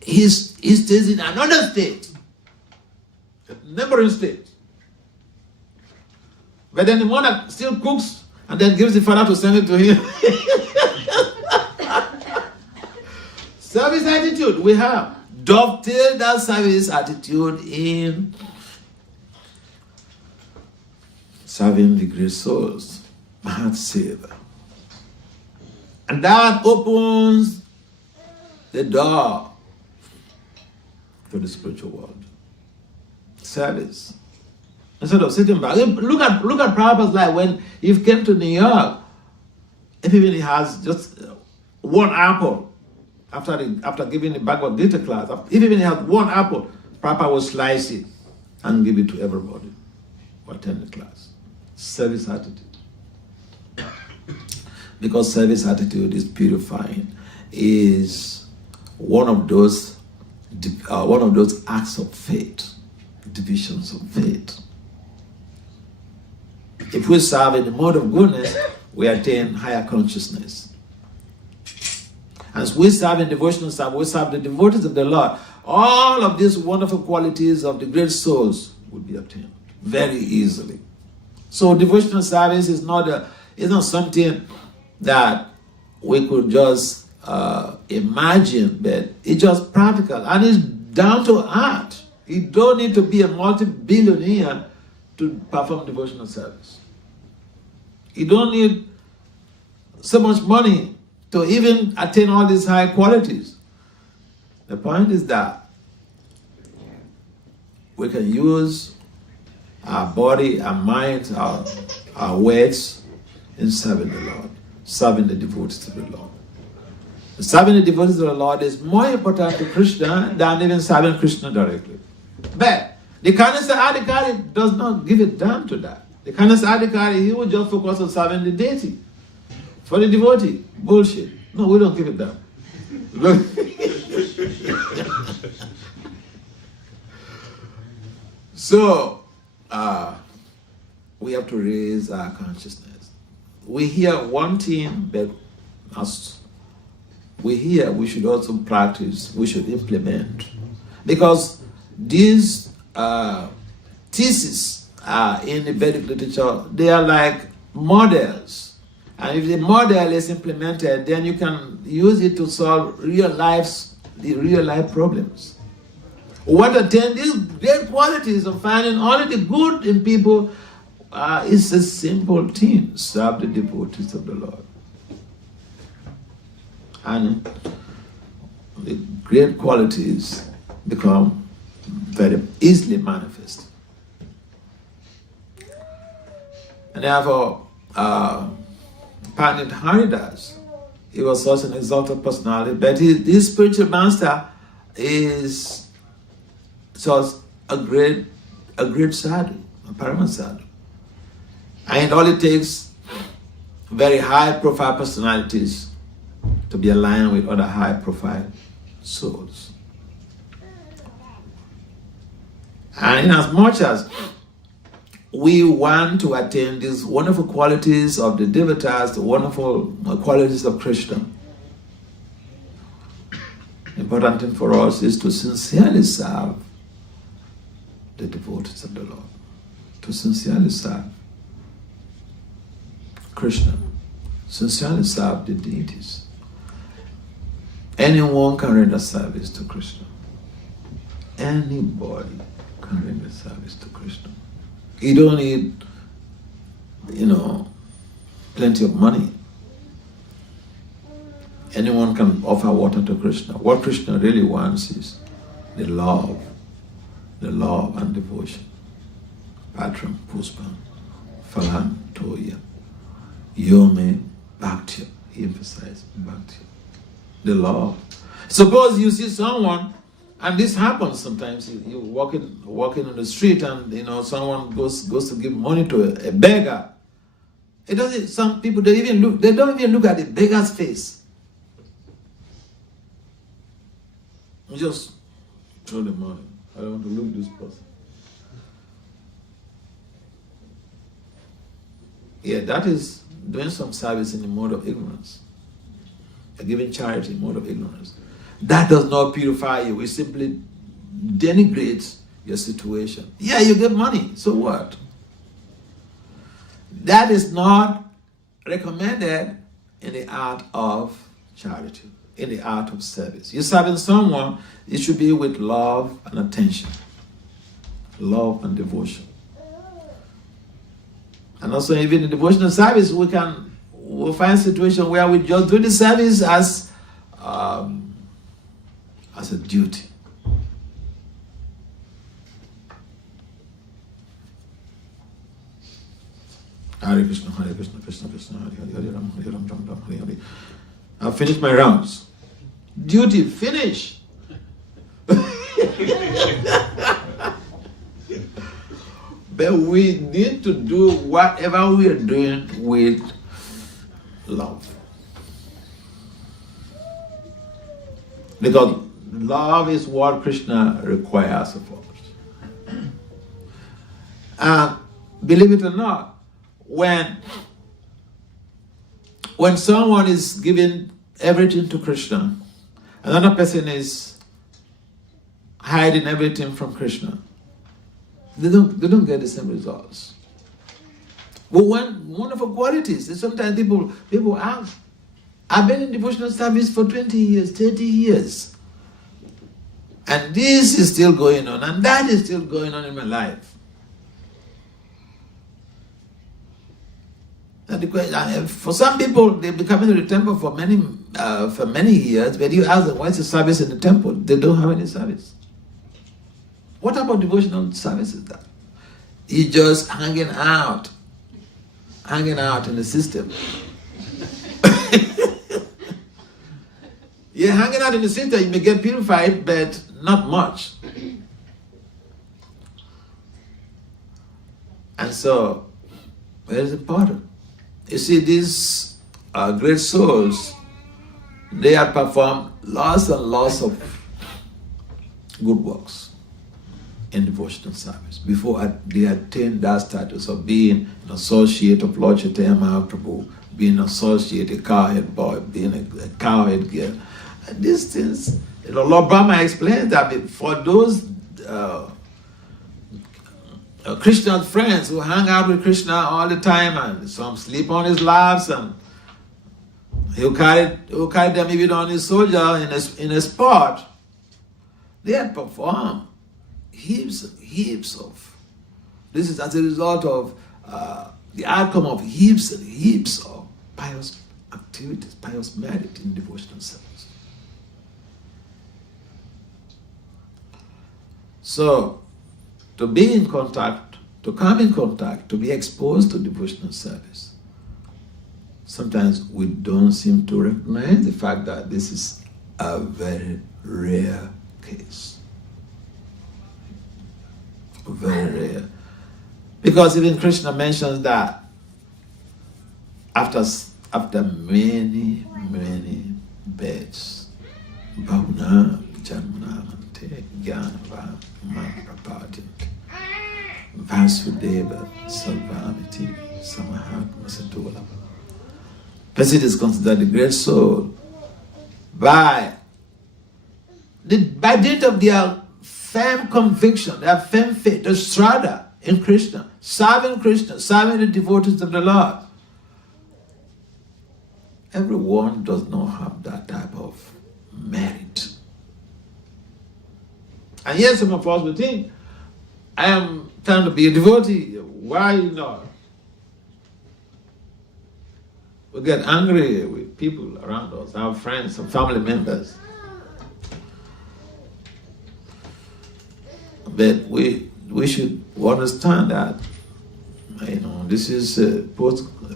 he stays in another state, a neighboring state. But then the mother still cooks and then gives the father to send it to him. Service attitude, we have. Dovetail that service attitude in serving the great souls, Maharaja. And that opens the door to the spiritual world. Service. Instead of sitting back, look at Prabhupada's life when he came to New York. If even he has just one apple, after giving the Bhagavad Gita class, if even he has one apple, Prabhupada will slice it and give it to everybody who attend the class. Service attitude. Because service attitude is purifying, is one of those acts of faith, divisions of faith. If we serve in the mode of goodness, we attain higher consciousness. As we serve in devotional service, we serve the devotees of the Lord. All of these wonderful qualities of the great souls will be attained very easily. So devotional service is not something that we could just imagine, but it's just practical and it's down to earth. You don't need to be a multi-billionaire to perform devotional service. You don't need so much money to even attain all these high qualities. The point is that we can use our body, our mind, our words in serving the Lord, serving the devotees to the Lord. Serving the devotees to the Lord is more important to Krishna than even serving Krishna directly. But the Kanasa Adhikari does not give it down to that. The Kanasa Adhikari, he will just focus on serving the deity. For the devotee, bullshit. No, we don't give it down. So, we have to raise our consciousness. We hear one thing, but as we hear, we should also practice, we should implement. Because these theses in the Vedic literature, they are like models. And if the model is implemented, then you can use it to solve the real life problems. What attain these great qualities of finding only the good in people is a simple thing. Serve the devotees of the Lord. And the great qualities become very easily manifest. And therefore, Pandit Haridas, he was such an exalted personality, but his spiritual master is just a great sadhu, a parama sadhu. And all it takes very high-profile personalities to be aligned with other high-profile souls. And in as much as we want to attain these wonderful qualities of the devatas, the wonderful qualities of Krishna, important thing for us is to sincerely serve the devotees of the Lord, to sincerely serve Krishna, sincerely serve the deities. Anyone can render service to Krishna. Anybody can render service to Krishna. You don't need, plenty of money. Anyone can offer water to Krishna. What Krishna really wants is the love and devotion. Patram, Puspam, Phalam, Toya, Yome, Bhakti. He emphasized Bhakti. The love. Suppose you see someone, and this happens sometimes, you're walking on the street and someone goes to give money to a beggar. It doesn't. Some people they don't even look at the beggar's face. You just throw the money. I don't want to look at this person. Yeah, that is doing some service in the mode of ignorance. You're giving charity in the mode of ignorance. That does not purify you. It simply denigrates your situation. Yeah, you get money. So what? That is not recommended in the art of charity, in the art of service. You're serving someone, it should be with love and attention, love and devotion. And also, even in devotional service, we'll find a situation where we just do the service as a duty. Hare Krishna, Krishna Krishna, Hare Ram, Hare Ram, Ram Ram, Hare Hare. I've finished my rounds. Duty, finish. But we need to do whatever we are doing with love. Because love is what Krishna requires of us. And believe it or not, when someone is giving everything to Krishna, another person is hiding everything from Krishna, they don't get the same results. But one wonderful qualities is sometimes people ask, I've been in devotional service for 20 years, 30 years. And this is still going on, and that is still going on in my life. And for some people, they've been coming to the temple for many years, but you ask them, what's the service in the temple? They don't have any service. What about devotional services then? You're just hanging out in the system. You're hanging out in the system, you may get purified, but not much. And so, it is important. You see, these great souls, they have performed lots and lots of good works in devotional service before they attained that status of being an associate of Lord Chaitanya Mahaprabhu, being an associate, a cowhead boy, being a cowhead girl. And these things, Lord Brahma explains that for those Krishna's friends who hang out with Krishna all the time, and some sleep on his laps, and he'll carry them even on his soldier in a spot. They had performed heaps of. This is as a result of the outcome of heaps and heaps of pious activities, pious merit in devotional service. So, to be in contact, to come in contact, to be exposed to devotional service, sometimes we don't seem to recognize the fact that this is a very rare case. Very rare. Because even Krishna mentions that after many beds, Bhavna Janmanante Gyanava Manprapati Vasudeva Sarvamiti Samahatma Satula. Blessed is considered the great soul by dint of their firm conviction, their firm faith, the Shraddha in Krishna, serving the devotees of the Lord. Everyone does not have that type of merit. And yes, some of us will think, I am trying to be a devotee. Why not? We get angry with people around us, our friends, and family members. But we should understand that, this is a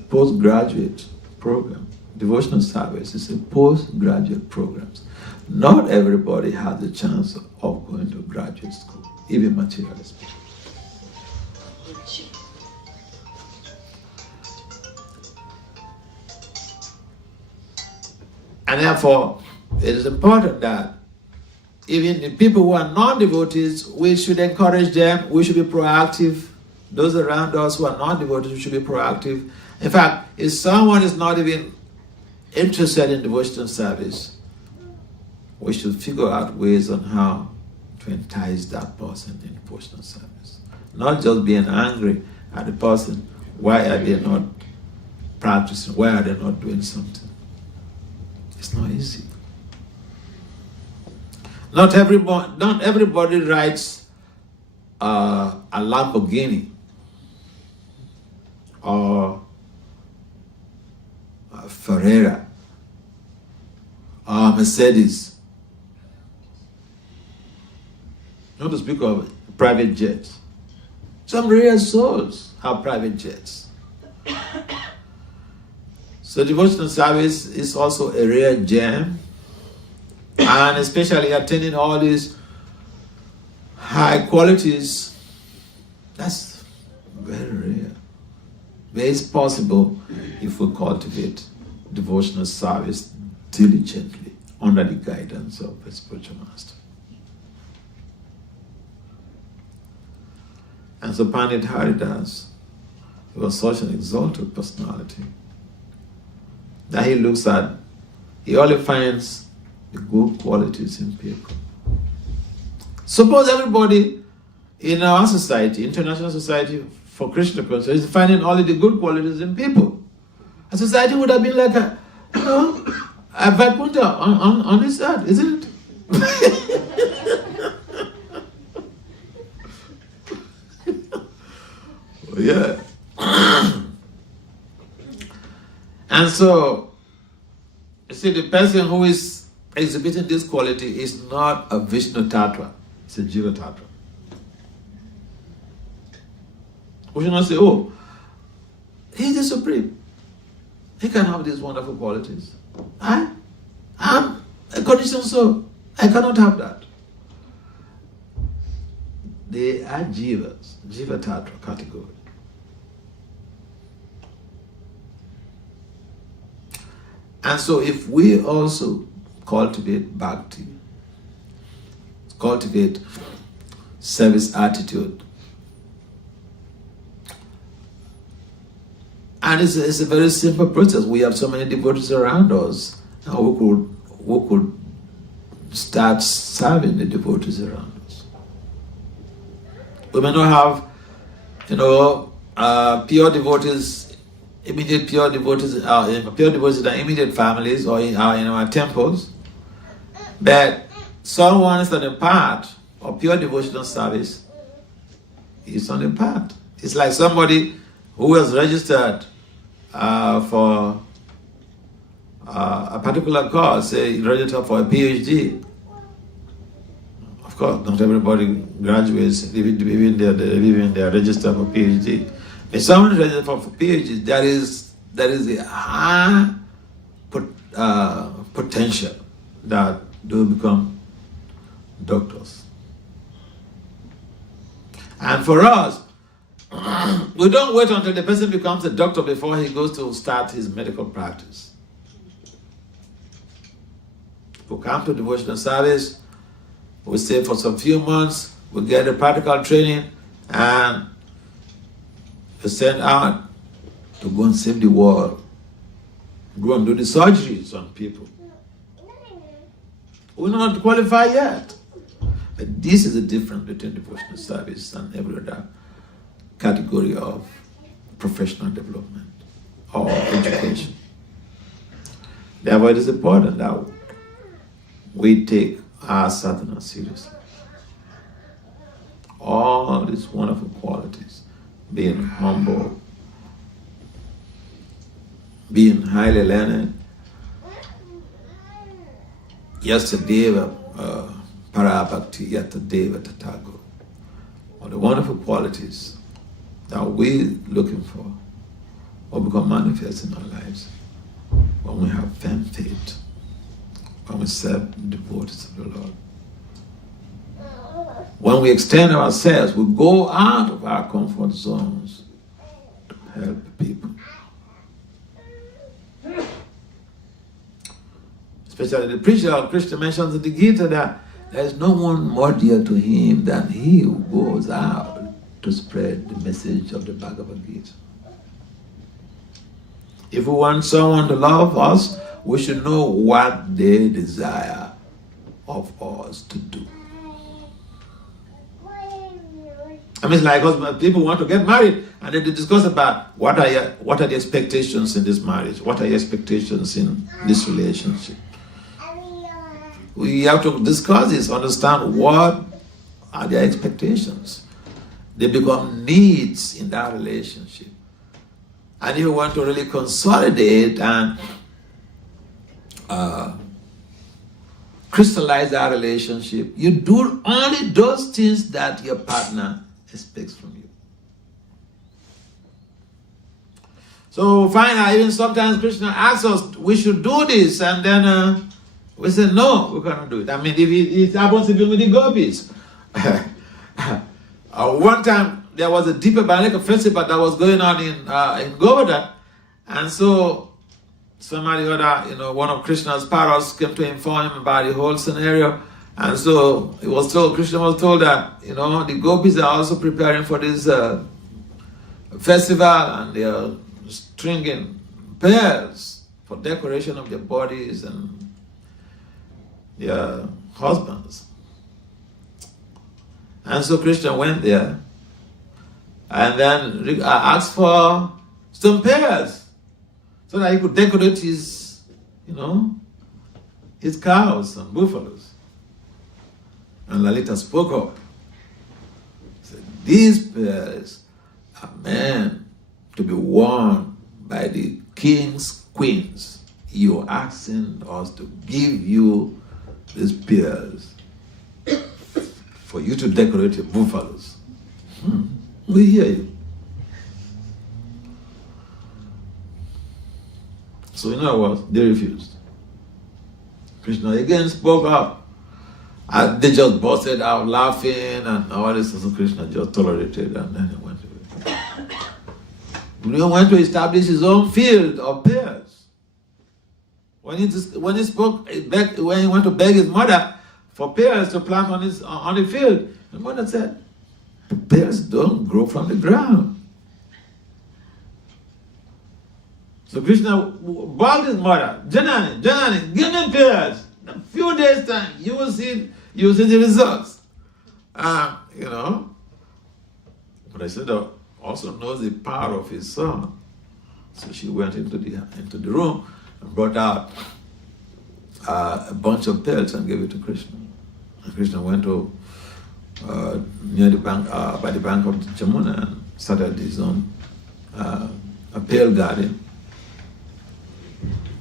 postgraduate program. Devotional service is a postgraduate program. Not everybody has the chance of going to graduate school, even materially speaking. And therefore, it is important that even the people who are non-devotees, we should encourage them, we should be proactive. Those around us who are non-devotees, we should be proactive. In fact, if someone is not even interested in devotional service, we should figure out ways on how to entice that person in devotional service. Not just being angry at the person, why are they not practicing, why are they not doing something? It's not easy. Not everybody rides a Lamborghini or a Ferrari or a Mercedes. Not to speak of private jets. Some rare souls have private jets. So devotional service is also a rare gem, and especially attaining all these high qualities, that's very rare. But it's possible if we cultivate devotional service diligently under the guidance of a spiritual master. And so Pandit Haridas, he was such an exalted personality that he looks at, he only finds the good qualities in people. Suppose everybody in our society, international society for Krishna consciousness, is finding only the good qualities in people. A society would have been like a Vaikuntha on this earth, isn't it? Yeah. And so, you see, the person who is exhibiting this quality is not a Vishnu Tattva, it's a Jiva Tattva. We should not say, oh, he's the Supreme. He can have these wonderful qualities. I'm a conditioned soul. I cannot have that. They are Jivas, Jiva Tattva category. And so if we also cultivate bhakti, cultivate service attitude, and it's a very simple process. We have so many devotees around us, and we could start serving the devotees around us. We may not have, pure devotees, immediate pure devotees in our immediate families or in our temples, but someone is on a path of pure devotional service is on a path. It's like somebody who has registered for a particular course, say registered for a PhD. Of course, not everybody graduates, even they are registered for PhD. If someone is registered for PhD, there is a high potential that they will become doctors. And for us, We don't wait until the person becomes a doctor before he goes to start his medical practice. We come to devotional service, we stay for some few months, we get a practical training, and we send out to go and save the world, go and do the surgeries on people. We're not qualified yet. But this is the difference between devotional service and every other category of professional development or education. Therefore, it is important that we take our sadhana seriously. All these wonderful qualities, being humble, being highly learned, Yasadeva Parabhakti Yatadeva Tatago, all the wonderful qualities that we're looking for will become manifest in our lives when we have firm faith, when we serve devotees of the Lord. When we extend ourselves, we go out of our comfort zones to help people. Especially the preacher of Krishna mentions in the Gita that there is no one more dear to him than he who goes out to spread the message of the Bhagavad Gita. If we want someone to love us, we should know what they desire of us to do. I mean, it's like people want to get married and they discuss about what are the expectations in this marriage, what are your expectations in this relationship. We have to discuss this, understand what are their expectations. They become needs in that relationship. And if you want to really consolidate and crystallize that relationship, you do only those things that your partner expects from you. So finally, even sometimes Krishna asks us, we should do this, and then we say, no, we cannot do it. I mean, if it happens even with the gopis. One time, there was a Deepa Balika festival that was going on in Govardhan, and so somebody other, one of Krishna's parrots came to inform him about the whole scenario, and so Krishna was told that, the gopis are also preparing for this festival, and they are stringing pearls for decoration of their bodies and their husbands. And so Krishna went there and then asked for some pearls so that he could decorate his cows and buffaloes. And Lalita spoke up. Said, these pearls are meant to be worn by the king's queens. You're asking us to give you these pearls for you to decorate your buffaloes. We hear you. So in other words, they refused. Krishna again spoke up. And they just busted out laughing and all this. So Krishna just tolerated and then he went away. He went to establish his own field of pears. When he went to beg his mother for pears to plant on the field, the mother said, pears don't grow from the ground. So Krishna begged his mother, Janani, give me pears. In a few days' time, you will see the results. But I said, also knows the power of his son. So she went into the room and brought out a bunch of pearls and gave it to Krishna. And Krishna went to near the bank, by the bank of Jamuna, and started his own a pearl garden.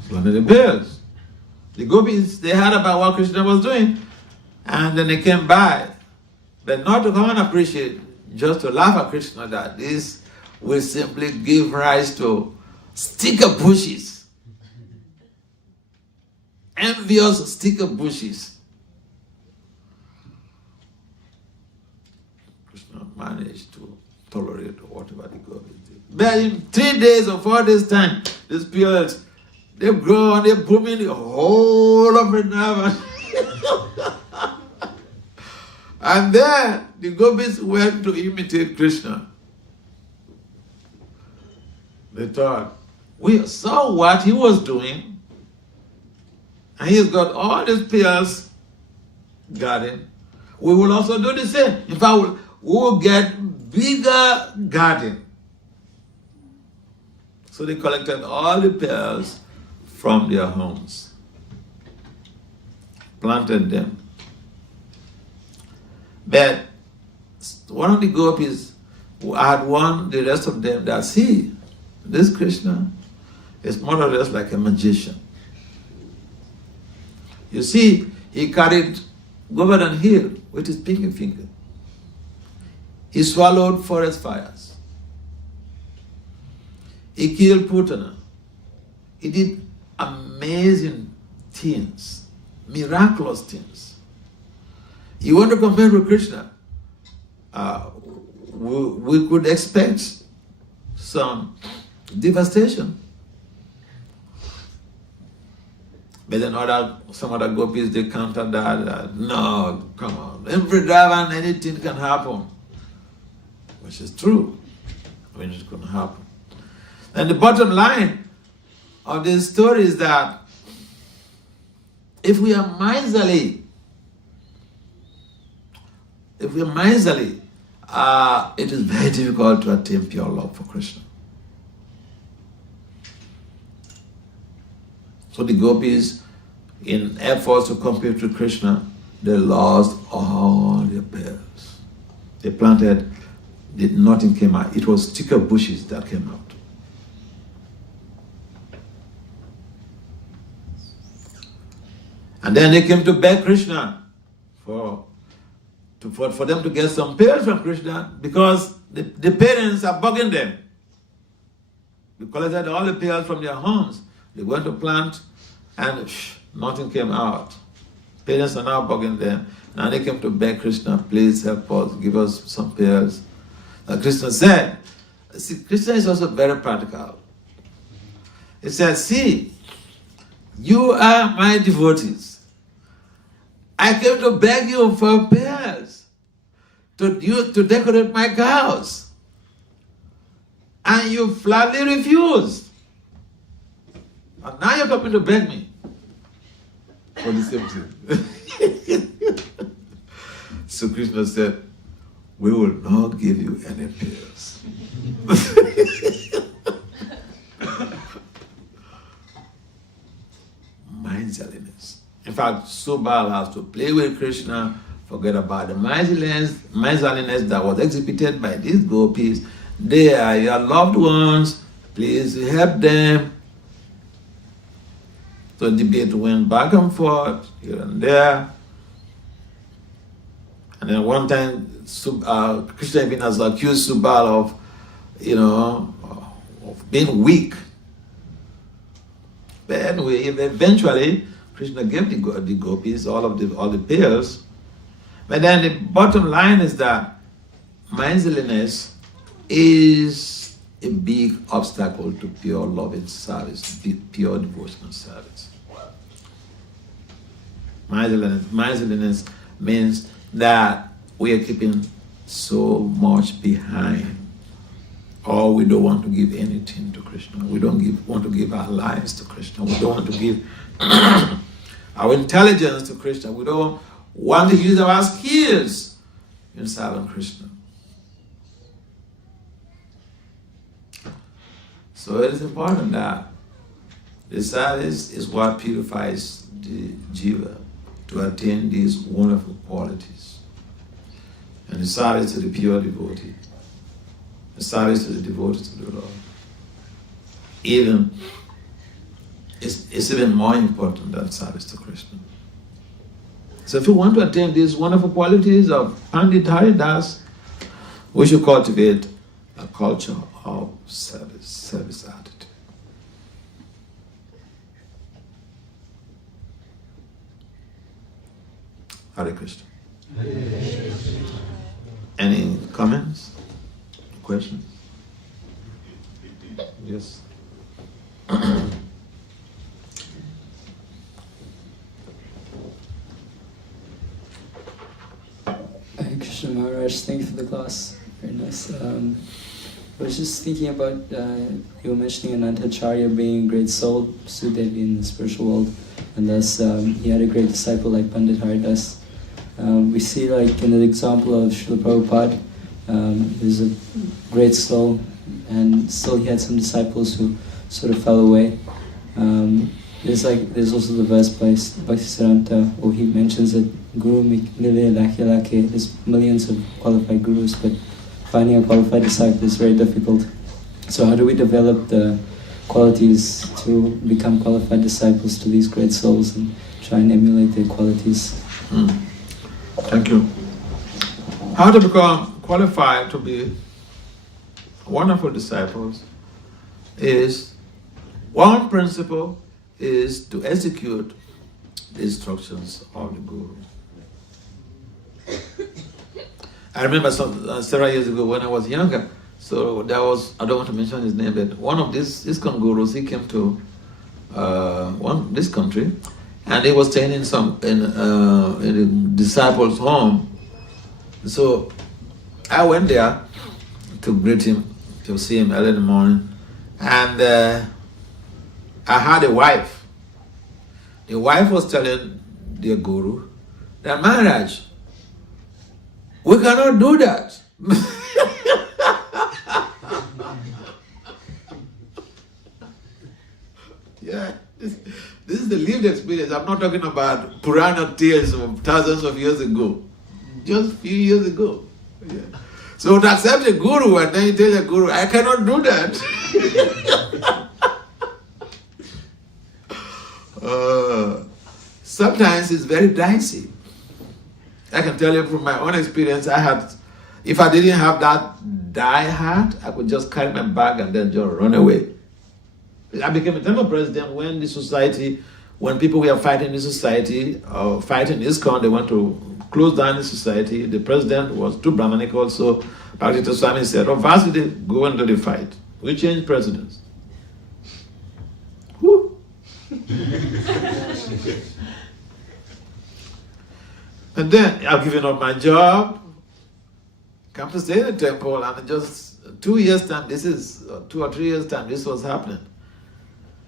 Planted the pearls. The gopis, they heard about what Krishna was doing, and then they came by, but not to come and appreciate, just to laugh at Krishna that this will simply give rise to sticker bushes. Envious sticker bushes. Krishna managed to tolerate whatever the gopis did. But in 3 days or 4 days' time, these pearls, they've grown, they're booming the whole of Vrindavan. And then the gopis went to imitate Krishna. They thought, we saw what he was doing, and he's got all these pearls garden. We will also do the same. In fact, we will get bigger garden. So they collected all the pearls from their homes, planted them. But one of the gopis had warned the rest of them that, see, this Krishna is more or less like a magician. You see, he carried Govardhan Hill with his pinky finger. He swallowed forest fires. He killed Putana. He did amazing things, miraculous things. You want to compare with Krishna? We could expect some devastation. But then some other gopis, they countered that, no, come on, in Vrindavan anything can happen. Which is true. When it couldn't happen. And the bottom line of this story is that if we are miserly, it is very difficult to attain pure love for Krishna. So the gopis, in efforts to compete with Krishna, they lost all their pearls. They planted, nothing came out. It was thicker bushes that came out. And then they came to beg Krishna for them to get some pearls from Krishna, because the parents are bugging them. They collected all the pearls from their homes. They went to plant and nothing came out. Parents are now bugging them. Now they came to beg Krishna, please help us, give us some pearls. And Krishna said, see, Krishna is also very practical. He said, see, you are my devotees. I came to beg you for pearls to decorate my cows. And you flatly refused. And now you're coming to beg me for the same thing. So Krishna said, we will not give you any pearls. Miserliness. In fact, Subal has to play with Krishna, forget about the miserliness that was exhibited by these gopis. They are your loved ones. Please help them. So the debate went back and forth, here and there. And then one time, Krishna even has accused Subal of being weak. But anyway, eventually, Krishna gave the gopis all the pearls. But then the bottom line is that miserliness is a big obstacle to pure loving service, pure devotional service. Miserliness means that we are keeping so much behind, or we don't want to give anything to Krishna. We don't want to give our lives to Krishna. We don't want to give our intelligence to Krishna. We don't want to use our skills in serving Krishna. So it is important that the service is what purifies the jiva to attain these wonderful qualities. And the service to the pure devotee, the service to the devotee to the Lord, it's even more important than service to Krishna. So if we want to attain these wonderful qualities of Pandit Haridas, we should cultivate a culture of service attitude. Hare Krishna. Any comments, Question? Yes. Krishna Maharaj, thank you for the class. Very nice. I was just thinking about, you were mentioning Anantacharya being a great soul, Sudevi in the spiritual world, and thus he had a great disciple like Pandit Haridas. We see like in the example of Srila Prabhupada, he was a great soul, and still he had some disciples who sort of fell away. There's also the verse by Bhakti Siddhanta where he mentions that Guru Lila Lakhe Lakhe, there's millions of qualified gurus, but finding a qualified disciple is very difficult. So how do we develop the qualities to become qualified disciples to these great souls and try and emulate their qualities? Thank you. How to become qualified to be wonderful disciples is, one principle is to execute the instructions of the Guru. I remember several years ago when I was younger, so there was, I don't want to mention his name, but one of these ISKCON gurus, he came to this country, and he was staying in a disciples' home. So I went there to greet him, to see him early in the morning, and I had a wife. The wife was telling the guru that, Maharaj, we cannot do that. Yeah, this is the lived experience. I'm not talking about Purana tales of thousands of years ago. Just a few years ago. Yeah. So to accept a guru and then you tell the guru, I cannot do that. Sometimes it's very dicey. I can tell you from my own experience, if I didn't have that die hard, I could just carry my bag and then just run away. I became a temple president when people were fighting the society, fighting ISKCON, they want to close down the society. The president was too Brahmanical, so Bhakti Swami said, Vasudeva, go into the fight. We changed presidents. Whew. And then I've given up my job, come to stay in the temple, and just 2 years' time, 2 or 3 years' time, this was happening.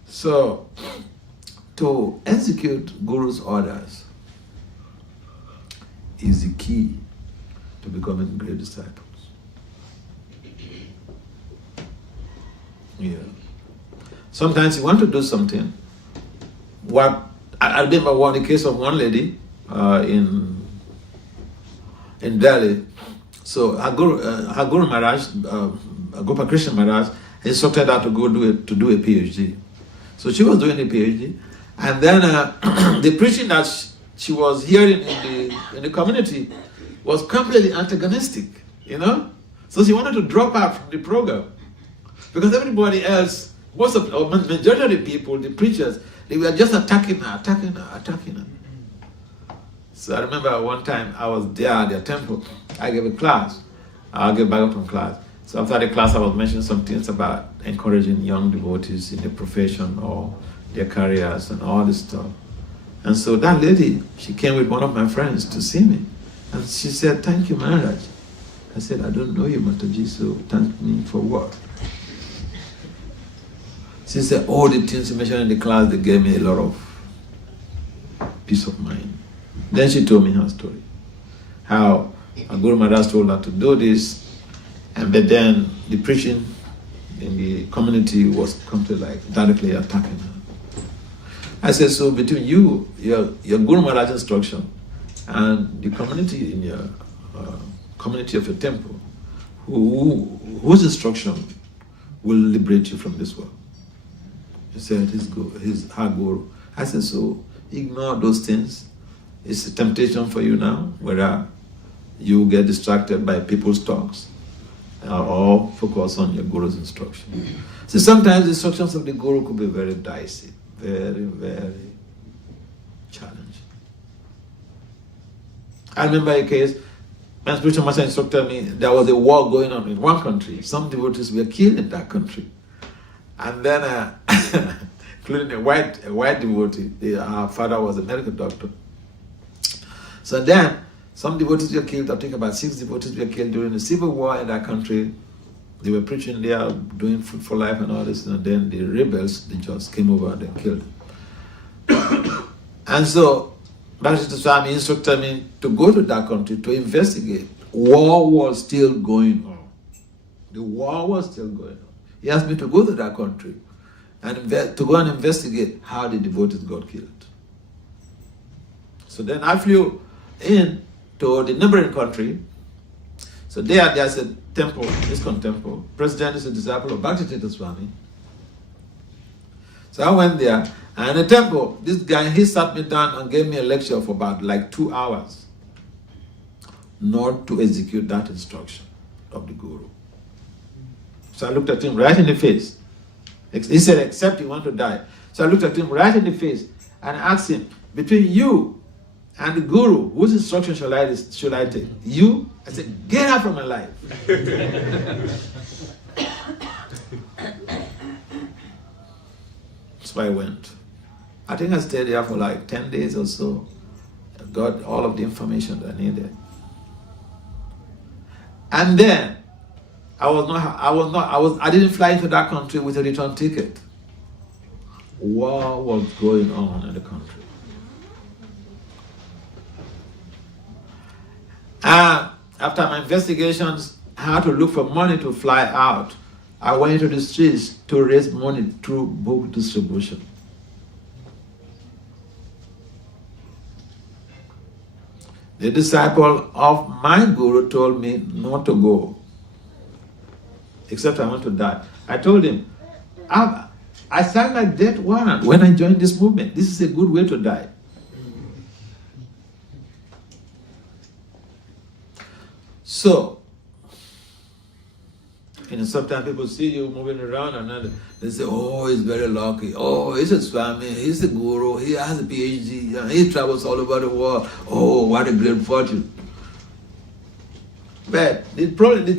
So, to execute Guru's orders is the key to becoming great disciples. Yeah. Sometimes you want to do something. I remember the case of one lady in Delhi. So her Guru Maharaj, Radha-Krishna Maharaj, instructed her to go do a PhD. So she was doing a PhD, and then the preaching that she was hearing in the community was completely antagonistic, So she wanted to drop out from the program because everybody else, majority of the people, the preachers, they were just attacking her. So I remember one time I was there at their temple. I gave a class. I'll get back up from class. So after the class, I was mentioning some things about encouraging young devotees in the profession or their careers and all this stuff. And so that lady, she came with one of my friends to see me. And she said, thank you, Maharaj. I said, I don't know you, Mataji, so thank me for what? She said, all the things you mentioned in the class, they gave me a lot of peace of mind. Then she told me her story. How Guru Maharaj told her to do this, but then the preaching in the community was completely directly attacking her. I said, so between you, your Guru Maharaj instruction, and the community in your community of your temple, whose instruction will liberate you from this world? He said, her Guru. I said, so ignore those things. It's a temptation for you now, whether you get distracted by people's talks or focus on your Guru's instruction. So sometimes the instructions of the Guru could be very dicey, very, very challenging. I remember a case, my spiritual master instructed me there was a war going on in one country. Some devotees were killed in that country. And then, including a white devotee, her father was a medical doctor. So then, some devotees were killed. I think about 6 devotees were killed during the civil war in that country. They were preaching there, doing food for life and all this, and then the rebels, they just came over and they killed them. And so, Bhakti Vasudeva Swami instructed me to go to that country to investigate. War was still going on. The war was still going on. He asked me to go to that country and to go and investigate how the devotees got killed. So then I flew in to the neighboring country. So there's a temple, ISKCON temple. President is a disciple of Bhakti Vasudeva Swami. So I went there, and in the temple, this guy, he sat me down and gave me a lecture for about like 2 hours, not to execute that instruction of the Guru. So I looked at him right in the face. He said, except you want to die. So I looked at him right in the face and asked him, between you and the Guru, whose instruction should I take? You? I said, get out from my life. So I went. I think I stayed there for like 10 days or so. I got all of the information that I needed. And then I didn't fly into that country with a return ticket. War was going on in the country. And after my investigations, I had to look for money to fly out. I went into the streets to raise money through book distribution. The disciple of my Guru told me not to go, except I want to die. I told him, I signed my death warrant when I joined this movement. This is a good way to die. So, sometimes people see you moving around and they say, oh, he's very lucky. Oh, he's a Swami, he's a Guru, he has a PhD, he travels all over the world. Oh, what a great fortune. But the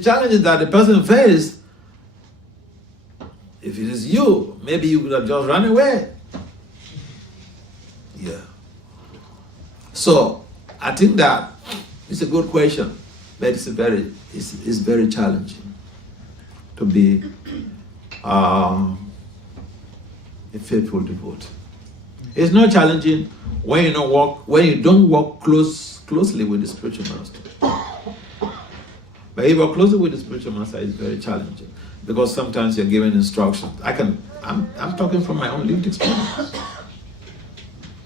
challenge is that the person faced, if it is you, maybe you could have just run away. Yeah. So, I think that it's a good question, but it's very challenging to be a faithful devotee. It's not challenging when you don't work closely with the spiritual master. But if you work closely with the spiritual master, it's very challenging because sometimes you're given instructions. I'm talking from my own lived experience.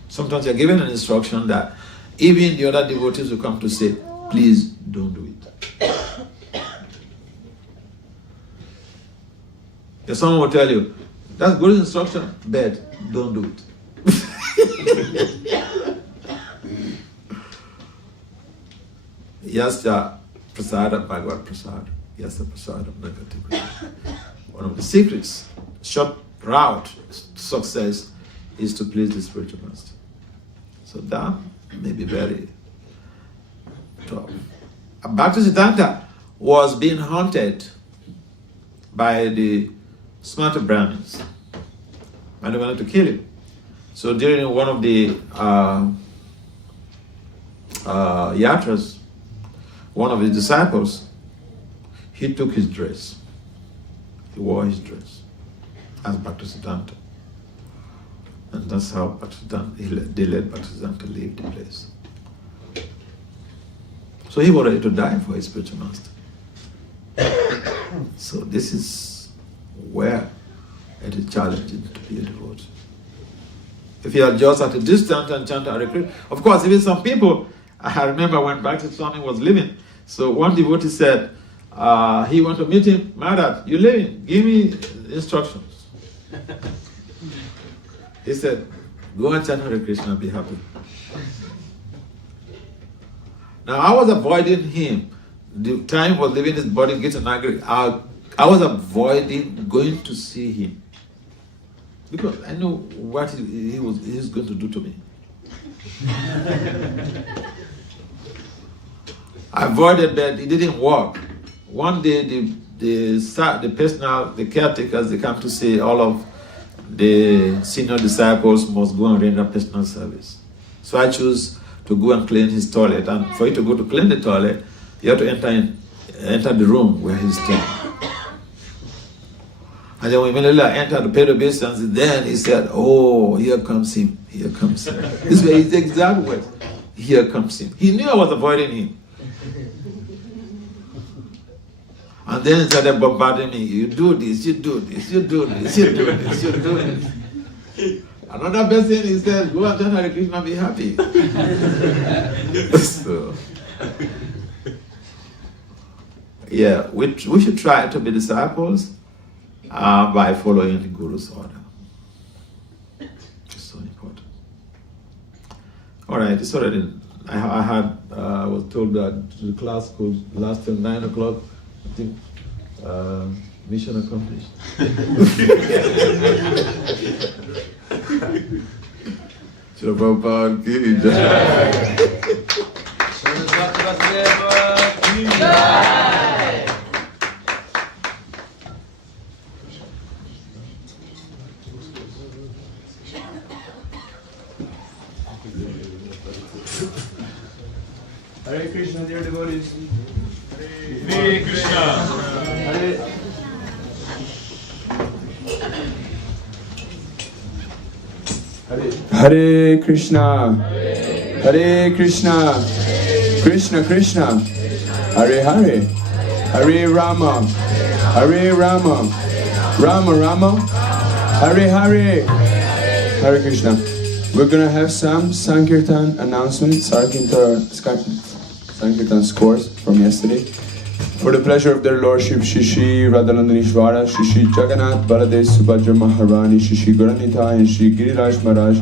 Sometimes you're given an instruction that even the other devotees will come to say, please don't do it. If someone will tell you, that's good instruction, bad, don't do it. Yasya prasada bhagavad prasada. Yasya prasada negative. One of the secrets, short route to success is to please the spiritual master. So that may be very tough. Bhakti Siddhanta was being haunted by the smarter Brahmins, and they wanted to kill him. So during one of the yatras, one of his disciples, he took his dress. He wore his dress as Bhakti Siddhanta. And that's how they let Bhakti Siddhanta leave the place. So he was ready to die for his spiritual master. So this is where it is challenging to be a devotee. If you are just at a distance and chant Hare Krishna, of course, even some people, I remember when Bhakti Swami was living, so one devotee said, he wanted to meet him, Maharaja, you living, give me instructions. He said, go and chant Hare Krishna and be happy. Now I was avoiding him. The time he was leaving his body, getting angry, I was avoiding going to see him because I know what he's going to do to me. avoided that. It didn't work. One day, the caretakers, they come to say all of the senior disciples must go and render personal service. So I choose to go and clean his toilet. And for you to go to clean the toilet, you have to enter the room where he's staying. And then when Lila entered the paid obeisance, then he said, "Oh, here comes him. Here comes him." This way, his exact words. Here comes him. He knew I was avoiding him. And then he started bombarding me. You do this, you do this, you do this, you do this, you do this. Another person, he said, "Go and tell Radha-Krishna, be happy." So, yeah, we should try to be disciples by following the Guru's order. It's so important. All right, it's already. I was told that the class could last till 9 o'clock. I think mission accomplished. Shri Prabhupada ki jai. Bhakti Vasudeva ki jai. Hare Krishna, dear devotees. Hare Krishna. Hare Krishna. Hare Krishna. Krishna Krishna. Hare Hare. Hare Rama. Hare Rama. Rama Rama. Hare Hare. Hare Krishna. We're gonna have some Sankirtan announcements, Sankirtan scores from yesterday. For the pleasure of their Lordship, Shishi Radhalandanishvara, Shishi Jagannath Baladev Subhadra Maharani, Shishi Guranita and Shri Giriraj Maharaj,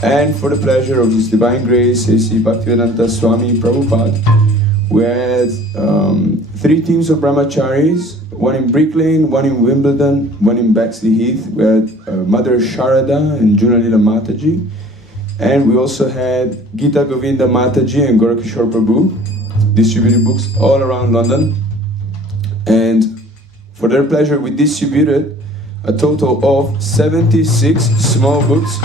and for the pleasure of His Divine Grace, A.C. Bhaktivedanta Swami Prabhupada, we had 3 teams of brahmacharis, one in Brick Lane, one in Wimbledon, one in Bexley Heath. We had Mother Sharada and Lila Mataji. And we also had Gita Govinda Mataji and Gorakishore Prabhu, distributed books all around London. And for their pleasure, we distributed a total of 76 small books,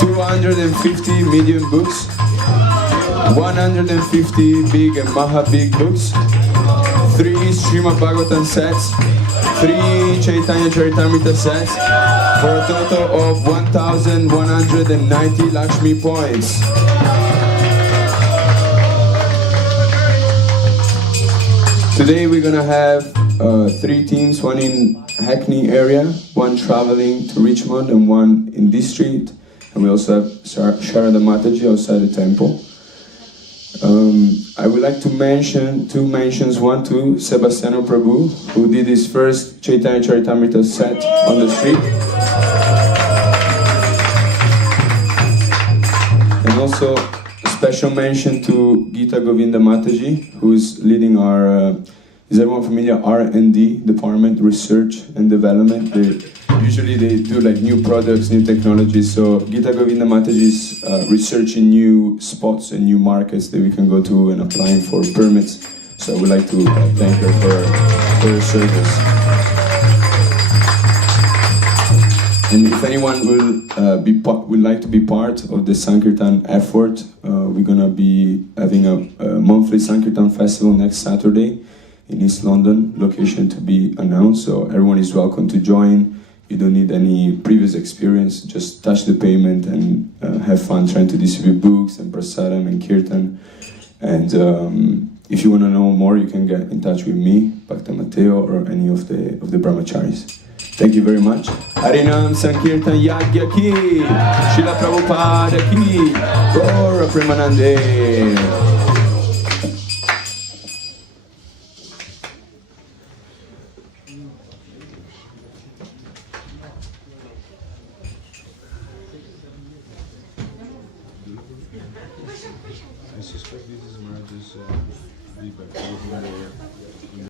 250 medium books, 150 big and Maha big books, 3 Srimad Bhagavatam sets, 3 Caitanya Caritamrita sets, for a total of 1,190 Lakshmi points. Today we're gonna have 3 teams, one in Hackney area, one traveling to Richmond, and one in this street. And we also have Sharada Mataji outside the temple. I would like to mention 2 mentions, one to Sebastiano Prabhu, who did his first Chaitanya Charitamrita set on the street. And also a special mention to Gita Govinda Mataji, who is leading our, is everyone familiar, R&D department, research and development. Usually they do like new products, new technologies. So Gita Govinda Mataji is researching new spots and new markets that we can go to and applying for permits. So I would like to thank her for her service. And if anyone would like to be part of the Sankirtan effort, we're gonna be having a monthly Sankirtan festival next Saturday in East London, location to be announced. So everyone is welcome to join. You don't need any previous experience, just touch the payment and have fun trying to distribute books and prasadam and kirtan. And if you want to know more, you can get in touch with me, Bhakta Matteo, or any of the brahmacharis. Thank you very much. Harinam Sankirtan Yagya ki, Srila Prabhupada ki, Gaura Premanande.